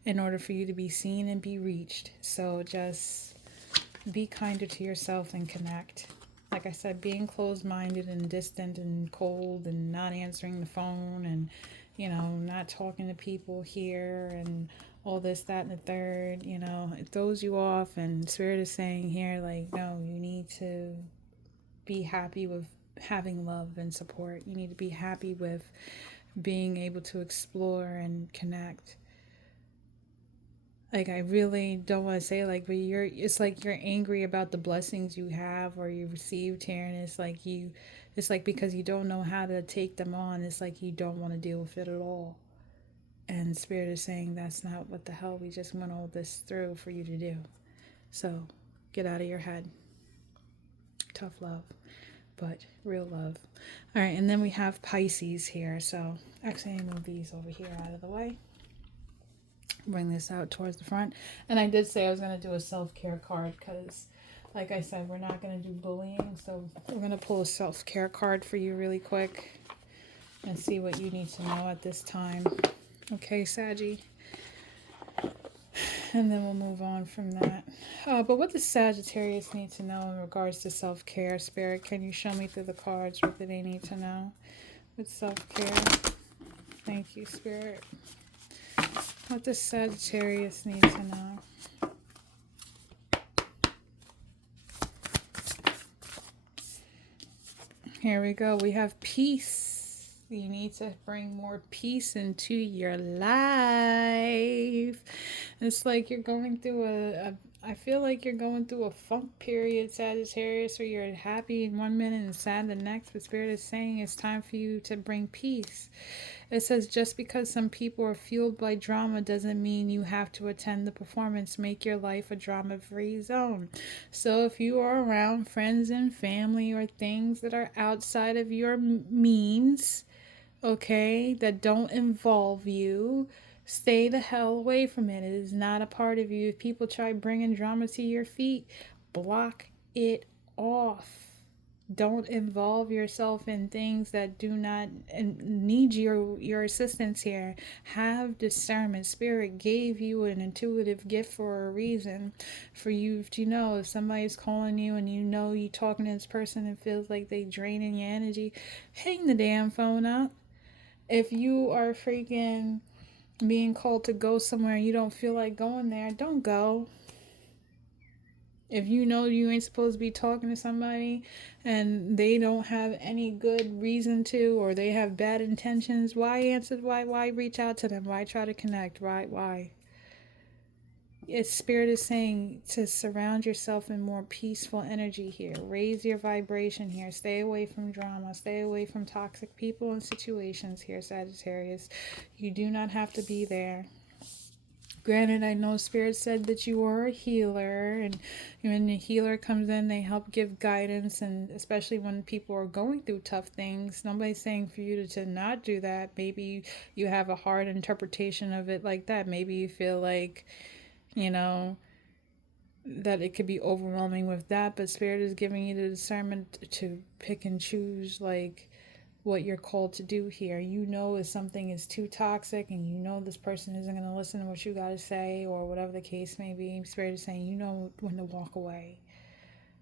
in order for you to be seen and be reached. So just be kinder to yourself and connect. Like I said, being closed-minded and distant and cold and not answering the phone and, not talking to people here and all this, that, and the third, it throws you off. And Spirit is saying here, like, no, you need to be happy with having love and support. You need to be happy with being able to explore and connect. Like, I really don't want to say like, but it's like you're angry about the blessings you have or you received here, and it's like because you don't know how to take them on, it's like you don't want to deal with it at all. And Spirit is saying that's not what the hell we just went all this through for you to do. So get out of your head. Tough love, but real love. All right, and then we have Pisces here. So actually, I move these over here out of the way. Bring this out towards the front. And I did say I was going to do a self-care card because, like I said, we're not going to do bullying. So we're going to pull a self-care card for you really quick and see what you need to know at this time. Okay, Saggy. And then we'll move on from that. But what does Sagittarius need to know in regards to self-care? Spirit, can you show me through the cards what do they need to know with self-care? Thank you, Spirit. What does Sagittarius need to know? Here we go. We have peace. You need to bring more peace into your life. It's like you're going through I feel like you're going through a funk period, Sagittarius, where you're happy in one minute and sad the next. But Spirit is saying it's time for you to bring peace. It says just because some people are fueled by drama doesn't mean you have to attend the performance. Make your life a drama-free zone. So if you are around friends and family or things that are outside of your means, okay, that don't involve you, stay the hell away from it. It is not a part of you. If people try bringing drama to your feet, block it off. Don't involve yourself in things that do not need your assistance here. Have discernment. Spirit gave you an intuitive gift for a reason, for you to know if somebody's calling you and you know you talking to this person and feels like they draining your energy, hang the damn phone up. If you are freaking being called to go somewhere and you don't feel like going there, don't go. If you know you ain't supposed to be talking to somebody and they don't have any good reason to, or they have bad intentions, why reach out to them? Why try to connect? Why? It's Spirit is saying to surround yourself in more peaceful energy here. Raise your vibration here. Stay away from drama. Stay away from toxic people and situations here, Sagittarius. You do not have to be there. Granted, I know Spirit said that you are a healer, and when the healer comes in, they help give guidance, and especially when people are going through tough things. Nobody's saying for you to not do that. Maybe you have a hard interpretation of it like that. Maybe you feel like, you know, that it could be overwhelming with that, but Spirit is giving you the discernment to pick and choose, like, what you're called to do here. You know if something is too toxic and you know this person isn't going to listen to what you got to say or whatever the case may be. Spirit is saying you know when to walk away.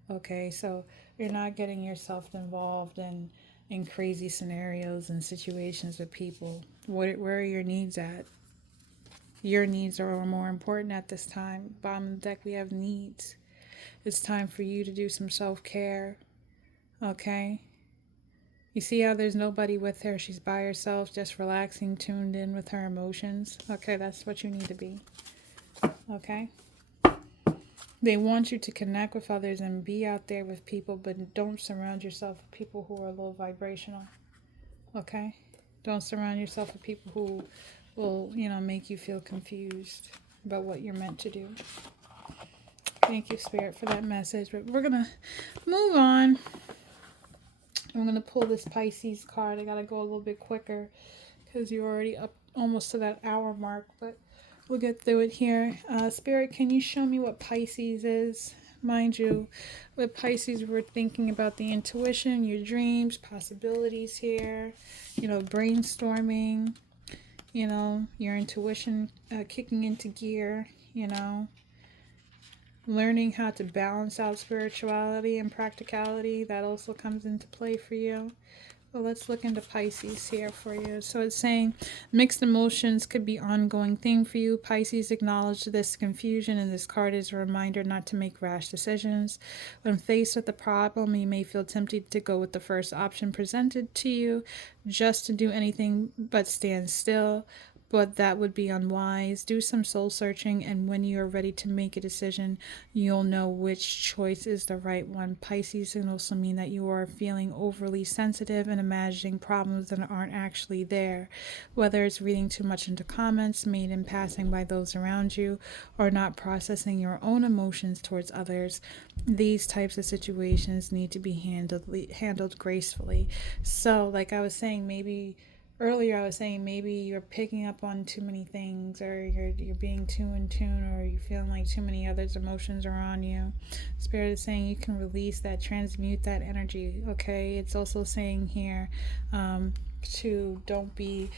Okay, so you're not getting yourself involved in crazy scenarios and situations with people. Where are your needs at? Your needs are more important at this time. Bottom of the deck, we have needs. It's time for you to do some self-care. Okay? You see how there's nobody with her? She's by herself, just relaxing, tuned in with her emotions. Okay, that's what you need to be. Okay? They want you to connect with others and be out there with people, but don't surround yourself with people who are low vibrational. Okay? Don't surround yourself with people who will, make you feel confused about what you're meant to do. Thank you, Spirit, for that message. But we're going to move on. I'm going to pull this Pisces card. I got to go a little bit quicker because you're already up almost to that hour mark, but we'll get through it here. Spirit, can you show me what Pisces is? Mind you, with Pisces, we're thinking about the intuition, your dreams, possibilities here, brainstorming, your intuition kicking into gear, learning how to balance out spirituality and practicality. That also comes into play for you. Well, let's look into Pisces here for you. So it's saying mixed emotions could be an ongoing theme for you. Pisces, acknowledge this confusion, and this card is a reminder not to make rash decisions. When faced with a problem, you may feel tempted to go with the first option presented to you, just to do anything but stand still. but that would be unwise. Do some soul searching, and when you are ready to make a decision, you'll know which choice is the right one. Pisces can also mean that you are feeling overly sensitive and imagining problems that aren't actually there, whether it's reading too much into comments made in passing by those around you, or not processing your own emotions towards others. These types of situations need to be handled gracefully. So, like I was saying, maybe earlier I was saying maybe you're picking up on too many things, or you're being too in tune, or you're feeling like too many others' emotions are on you. Spirit is saying you can release that, transmute that energy. Okay, it's also saying here to don't be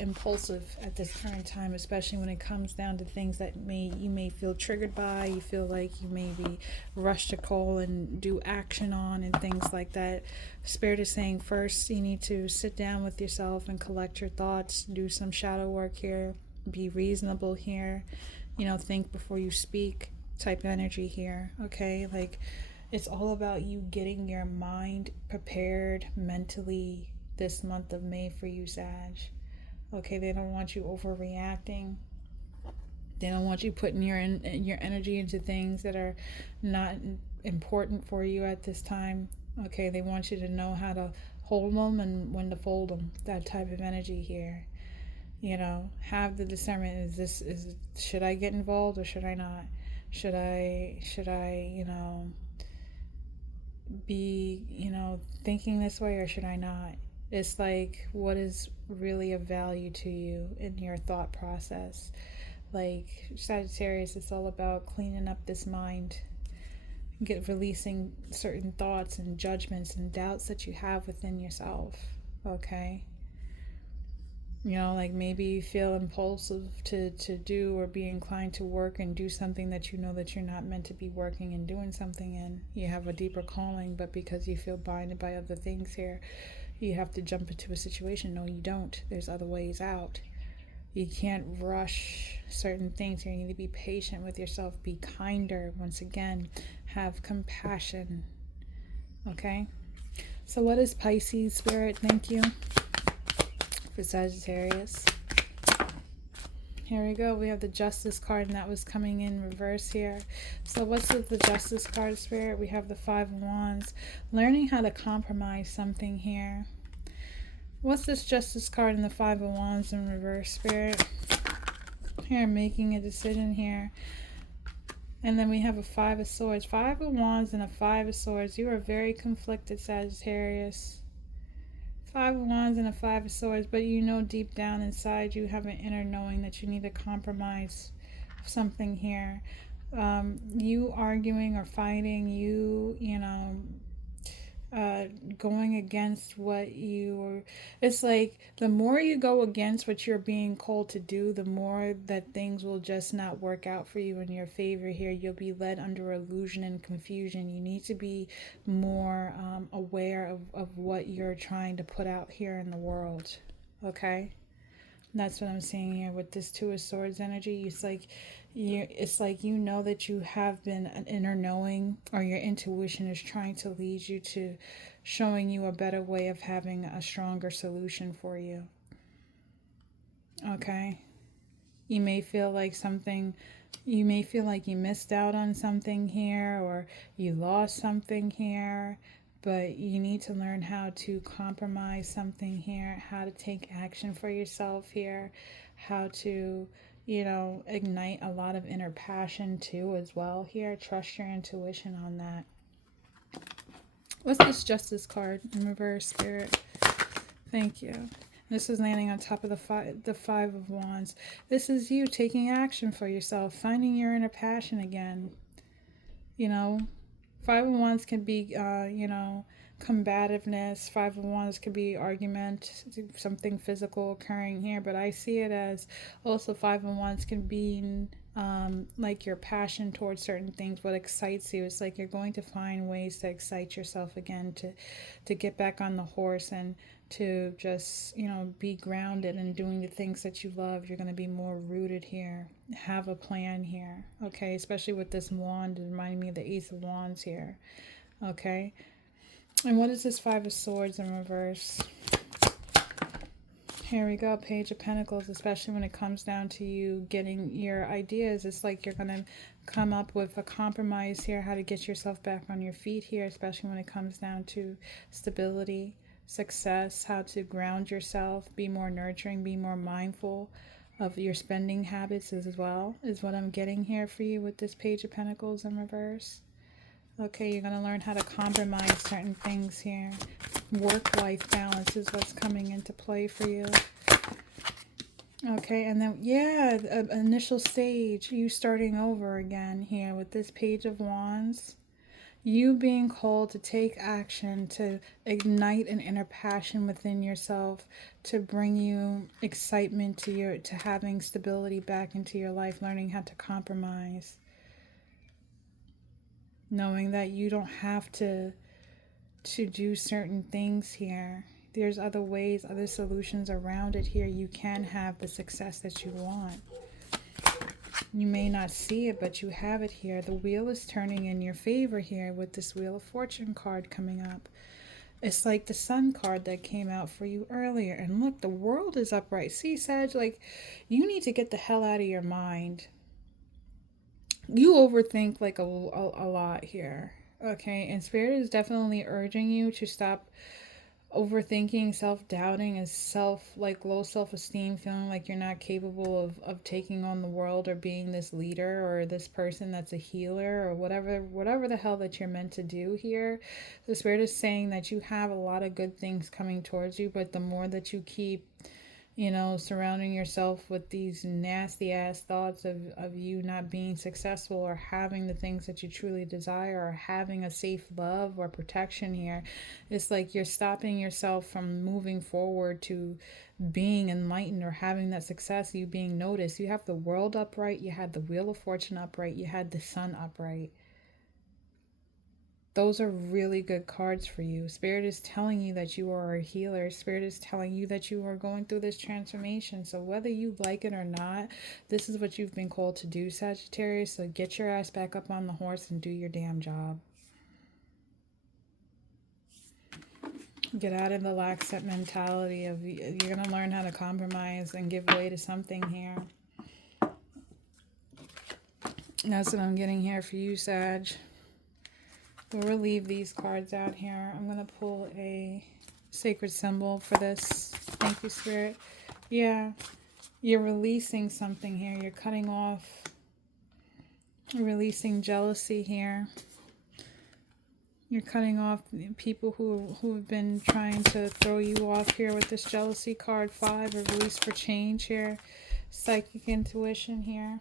impulsive at this current time, especially when it comes down to things that you may feel triggered by, you feel like you may be rushed to call and do action on, and things like that. Spirit is saying first you need to sit down with yourself and collect your thoughts, do some shadow work here, be reasonable here, think before you speak type energy here. Okay, like it's all about you getting your mind prepared mentally this month of May for you, Sag. Okay, they don't want you overreacting. They don't want you putting your energy into things that are not important for you at this time. Okay, they want you to know how to hold them and when to fold them. That type of energy here. Have the discernment. Should I get involved or should I not? Should I be, thinking this way or should I not? It's like, what is really of value to you in your thought process? Like Sagittarius, it's all about cleaning up this mind, releasing certain thoughts and judgments and doubts that you have within yourself. Okay, like maybe you feel impulsive to do or be inclined to work and do something that that you're not meant to be working and doing something in. You have a deeper calling, but because you feel binded by other things here, you have to jump into a situation. No, you don't. There's other ways out. You can't rush certain things here. You need to be patient with yourself. Be kinder. Once again, have compassion. Okay? So what is Pisces, Spirit? Thank you. For Sagittarius. Here we go. We have the Justice card, and that was coming in reverse here. So what's with the Justice card, Spirit? We have the Five of Wands. Learning how to compromise something here. What's this Justice card and the Five of Wands in reverse, Spirit? Here, making a decision here. And then we have a Five of Swords. Five of Wands and a Five of Swords. You are very conflicted, Sagittarius. Five of Wands and a Five of Swords, but deep down inside you have an inner knowing that you need to compromise something here. You arguing or fighting, going against it's like the more you go against what you're being called to do, the more that things will just not work out for you in your favor here. You'll be led under illusion and confusion. You need to be more aware of what you're trying to put out here in the world. Okay? That's what I'm seeing here with this Two of Swords energy. It's like that you have been an inner knowing, or your intuition is trying to lead you to showing you a better way of having a stronger solution for you. Okay? You may feel like you missed out on something here, or you lost something here, but you need to learn how to compromise something here, how to take action for yourself here, how to, ignite a lot of inner passion too as well here. Trust your intuition on that. What's this Justice card in reverse, Spirit? Thank you. This is landing on top of the Five of Wands. This is you taking action for yourself, finding your inner passion again. Five of Wands can be, combativeness. Five of Wands could be argument, something physical occurring here. But I see it as also Five of Wands can be like your passion towards certain things, what excites you. It's like you're going to find ways to excite yourself again, to get back on the horse and to just, be grounded and doing the things that you love. You're going to be more rooted here. Have a plan here. Okay, especially with this wand, reminding me of the Ace of Wands here. Okay. And what is this Five of Swords in reverse? Here we go, Page of Pentacles, especially when it comes down to you getting your ideas. It's like you're going to come up with a compromise here, how to get yourself back on your feet here, especially when it comes down to stability, success, how to ground yourself, be more nurturing, be more mindful of your spending habits as well, is what I'm getting here for you with this Page of Pentacles in reverse. Okay, you're going to learn how to compromise certain things here. Work-life balance is what's coming into play for you. Okay, and then, yeah, initial stage, you starting over again here with this Page of Wands. You being called to take action, to ignite an inner passion within yourself, to bring you excitement to having stability back into your life, learning how to compromise. Knowing that you don't have to do certain things here. There's other ways, other solutions around it here. You can have the success that you want. You may not see it, but you have it here. The wheel is turning in your favor here with this Wheel of Fortune card coming up. It's like the Sun card that came out for you earlier. And look, the world is upright. See, Sag, like, you need to get the hell out of your mind. You overthink like a lot here. Okay, and Spirit is definitely urging you to stop overthinking, self-doubting, and low self-esteem, feeling like you're not capable of taking on the world or being this leader or this person that's a healer or whatever the hell that you're meant to do here. The Spirit is saying that you have a lot of good things coming towards you, but the more that you keep surrounding yourself with these nasty ass thoughts of you not being successful or having the things that you truly desire or having a safe love or protection here, it's like you're stopping yourself from moving forward to being enlightened or having that success, you being noticed. You have the World upright, you had the Wheel of Fortune upright, you had the Sun upright. Those are really good cards for you. Spirit is telling you that you are a healer. Spirit is telling you that you are going through this transformation. So whether you like it or not, this is what you've been called to do, Sagittarius. So get your ass back up on the horse and do your damn job. Get out of the laxant mentality of you're going to learn how to compromise and give way to something here. That's what I'm getting here for you, Sag. We'll leave these cards out here. I'm going to pull a sacred symbol for this. Thank you, Spirit. Yeah, you're releasing something here. You're cutting off, releasing jealousy here. You're cutting off people who have been trying to throw you off here with this jealousy card. 5, a release for change here. Psychic intuition here.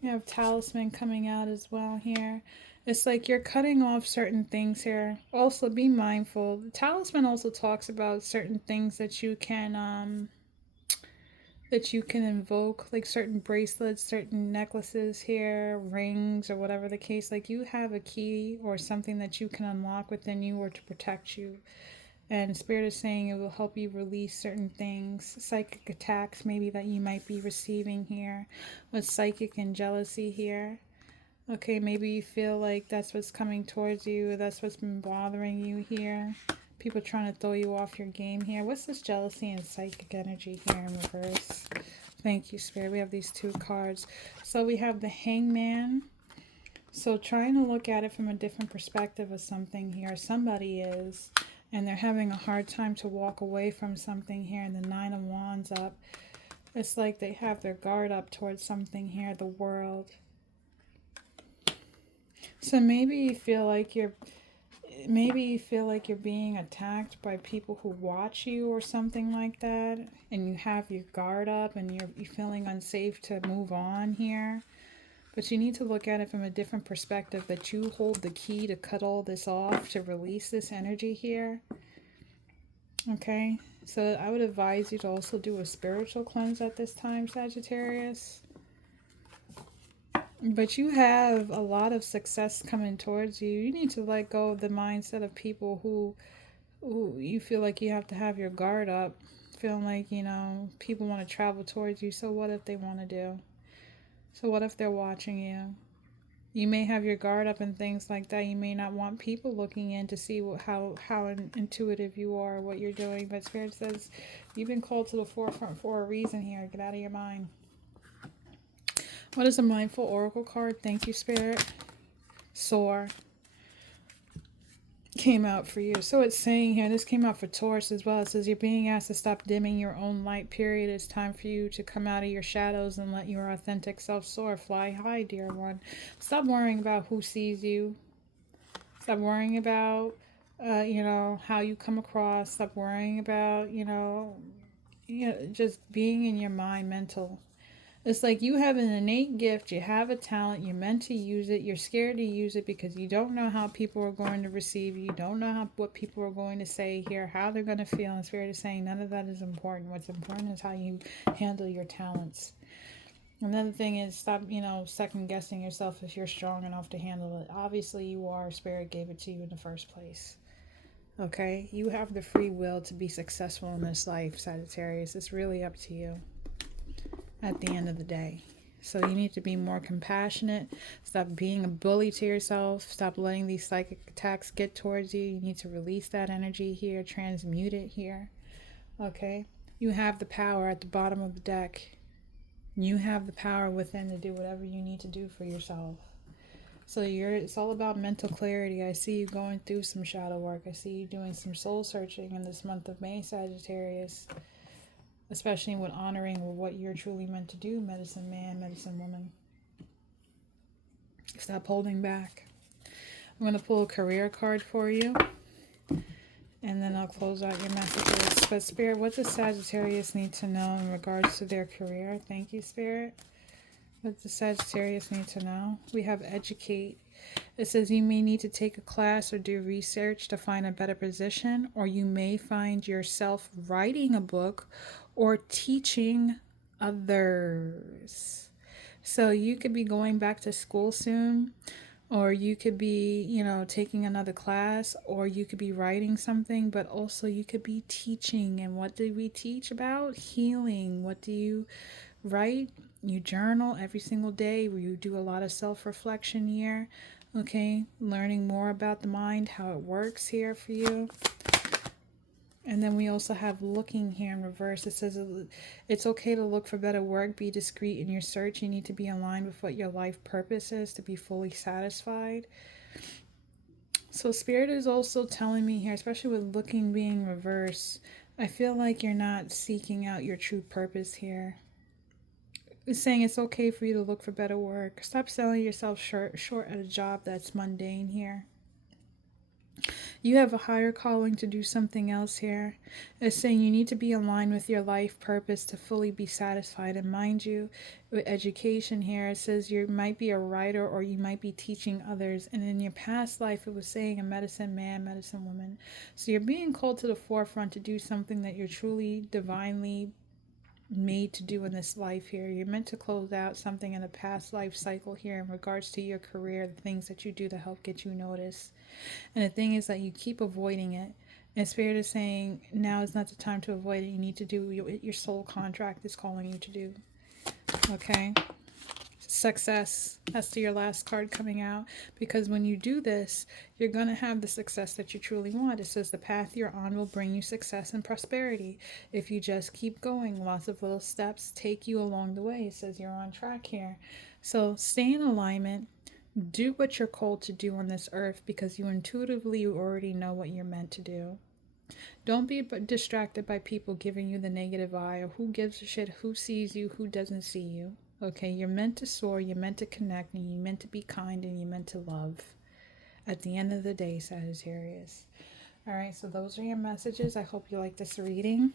You have talisman coming out as well here. It's like you're cutting off certain things here. Also, be mindful. The talisman also talks about certain things that you can invoke, like certain bracelets, certain necklaces here, rings, or whatever the case. Like you have a key or something that you can unlock within you or to protect you. And Spirit is saying it will help you release certain things, psychic attacks maybe that you might be receiving here with psychic and jealousy here. Okay, maybe you feel like that's what's coming towards you. That's what's been bothering you here. People trying to throw you off your game here. What's this jealousy and psychic energy here in reverse? Thank you, Spirit. We have these 2 cards. So we have the Hangman. So trying to look at it from a different perspective of something here. Somebody is, and they're having a hard time to walk away from something here. And the 9 of Wands up. It's like they have their guard up towards something here. The World. So maybe you feel like you're being attacked by people who watch you or something like that, and you have your guard up and you're feeling unsafe to move on here. But you need to look at it from a different perspective, that you hold the key to cut all this off, to release this energy here. Okay, so I would advise you to also do a spiritual cleanse at this time, Sagittarius. But you have a lot of success coming towards you. You need to let go of the mindset of people who you feel like you have to have your guard up. Feeling like, people want to travel towards you. So what if they want to do? So what if they're watching you? You may have your guard up and things like that. You may not want people looking in to see how intuitive you are, what you're doing. But Spirit says you've been called to the forefront for a reason here. Get out of your mind. What is a mindful oracle card? Thank you, Spirit. Soar came out for you. So it's saying here, this came out for Taurus as well. It says you're being asked to stop dimming your own light, period. It's time for you to come out of your shadows and let your authentic self soar. Fly high, dear one. Stop worrying about who sees you. Stop worrying about, how you come across. Stop worrying about, just being in your mind, mental. It's like you have an innate gift, you have a talent, you're meant to use it, you're scared to use it because you don't know how people are going to receive you, you don't know what people are going to say here, how they're going to feel. And Spirit is saying none of that is important. What's important is how you handle your talents. Another thing is stop, second guessing yourself if you're strong enough to handle it. Obviously you are. Spirit gave it to you in the first place. Okay? You have the free will to be successful in this life, Sagittarius. It's really up to you at the end of the day. So you need to be more compassionate. Stop being a bully to yourself. Stop letting these psychic attacks get towards you. You need to release that energy here, transmute it here. Okay? You have the power at the bottom of the deck. You have the power within to do whatever you need to do for yourself. So it's all about mental clarity. I see you going through some shadow work. I see you doing some soul searching in this month of May, Sagittarius. Especially with honoring what you're truly meant to do, medicine man, medicine woman. Stop holding back. I'm going to pull a career card for you. And then I'll close out your messages. But Spirit, what does Sagittarius need to know in regards to their career? Thank you, Spirit. What does Sagittarius need to know? We have educate. It says you may need to take a class or do research to find a better position, or you may find yourself writing a book or teaching others. So you could be going back to school soon, or you could be, taking another class, or you could be writing something, but also you could be teaching. And what do we teach about? Healing. What do you write? You journal every single day. You do a lot of self-reflection here. Okay, learning more about the mind, how it works here for you. And then we also have looking here in reverse. It says it's okay to look for better work. Be discreet in your search. You need to be aligned with what your life purpose is to be fully satisfied. So Spirit is also telling me here, especially with looking being reverse, I feel like you're not seeking out your true purpose here. It's saying it's okay for you to look for better work. Stop selling yourself short at a job that's mundane here. You have a higher calling to do something else here. It's saying you need to be aligned with your life purpose to fully be satisfied. And mind you, with education here, it says you might be a writer or you might be teaching others. And in your past life, it was saying a medicine man, medicine woman. So you're being called to the forefront to do something that you're truly divinely made to do in this life here. You're meant to close out something in a past life cycle here in regards to your career, the things that you do to help get you noticed. And the thing is that you keep avoiding it. And Spirit is saying now is not the time to avoid it. You need to do what your soul contract is calling you to do. Okay? Success. That's to your last card coming out. Because when you do this, you're going to have the success that you truly want. It says the path you're on will bring you success and prosperity. If you just keep going, lots of little steps take you along the way. It says you're on track here. So stay in alignment. Do what you're called to do on this earth because you intuitively already know what you're meant to do. Don't be distracted by people giving you the negative eye or who gives a shit, who sees you, who doesn't see you. Okay, you're meant to soar, you're meant to connect, and you're meant to be kind, and you're meant to love. At the end of the day, Sagittarius. All right, so those are your messages. I hope you like this reading.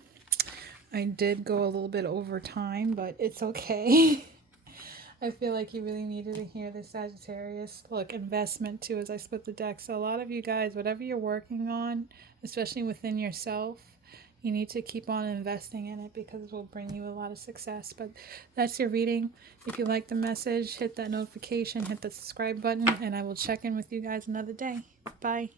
I did go a little bit over time, but it's okay. I feel like you really needed to hear this, Sagittarius. Look, investment too, as I split the deck. So a lot of you guys, whatever you're working on, especially within yourself, you need to keep on investing in it because it will bring you a lot of success. But that's your reading. If you like the message, hit that notification, hit the subscribe button, and I will check in with you guys another day. Bye.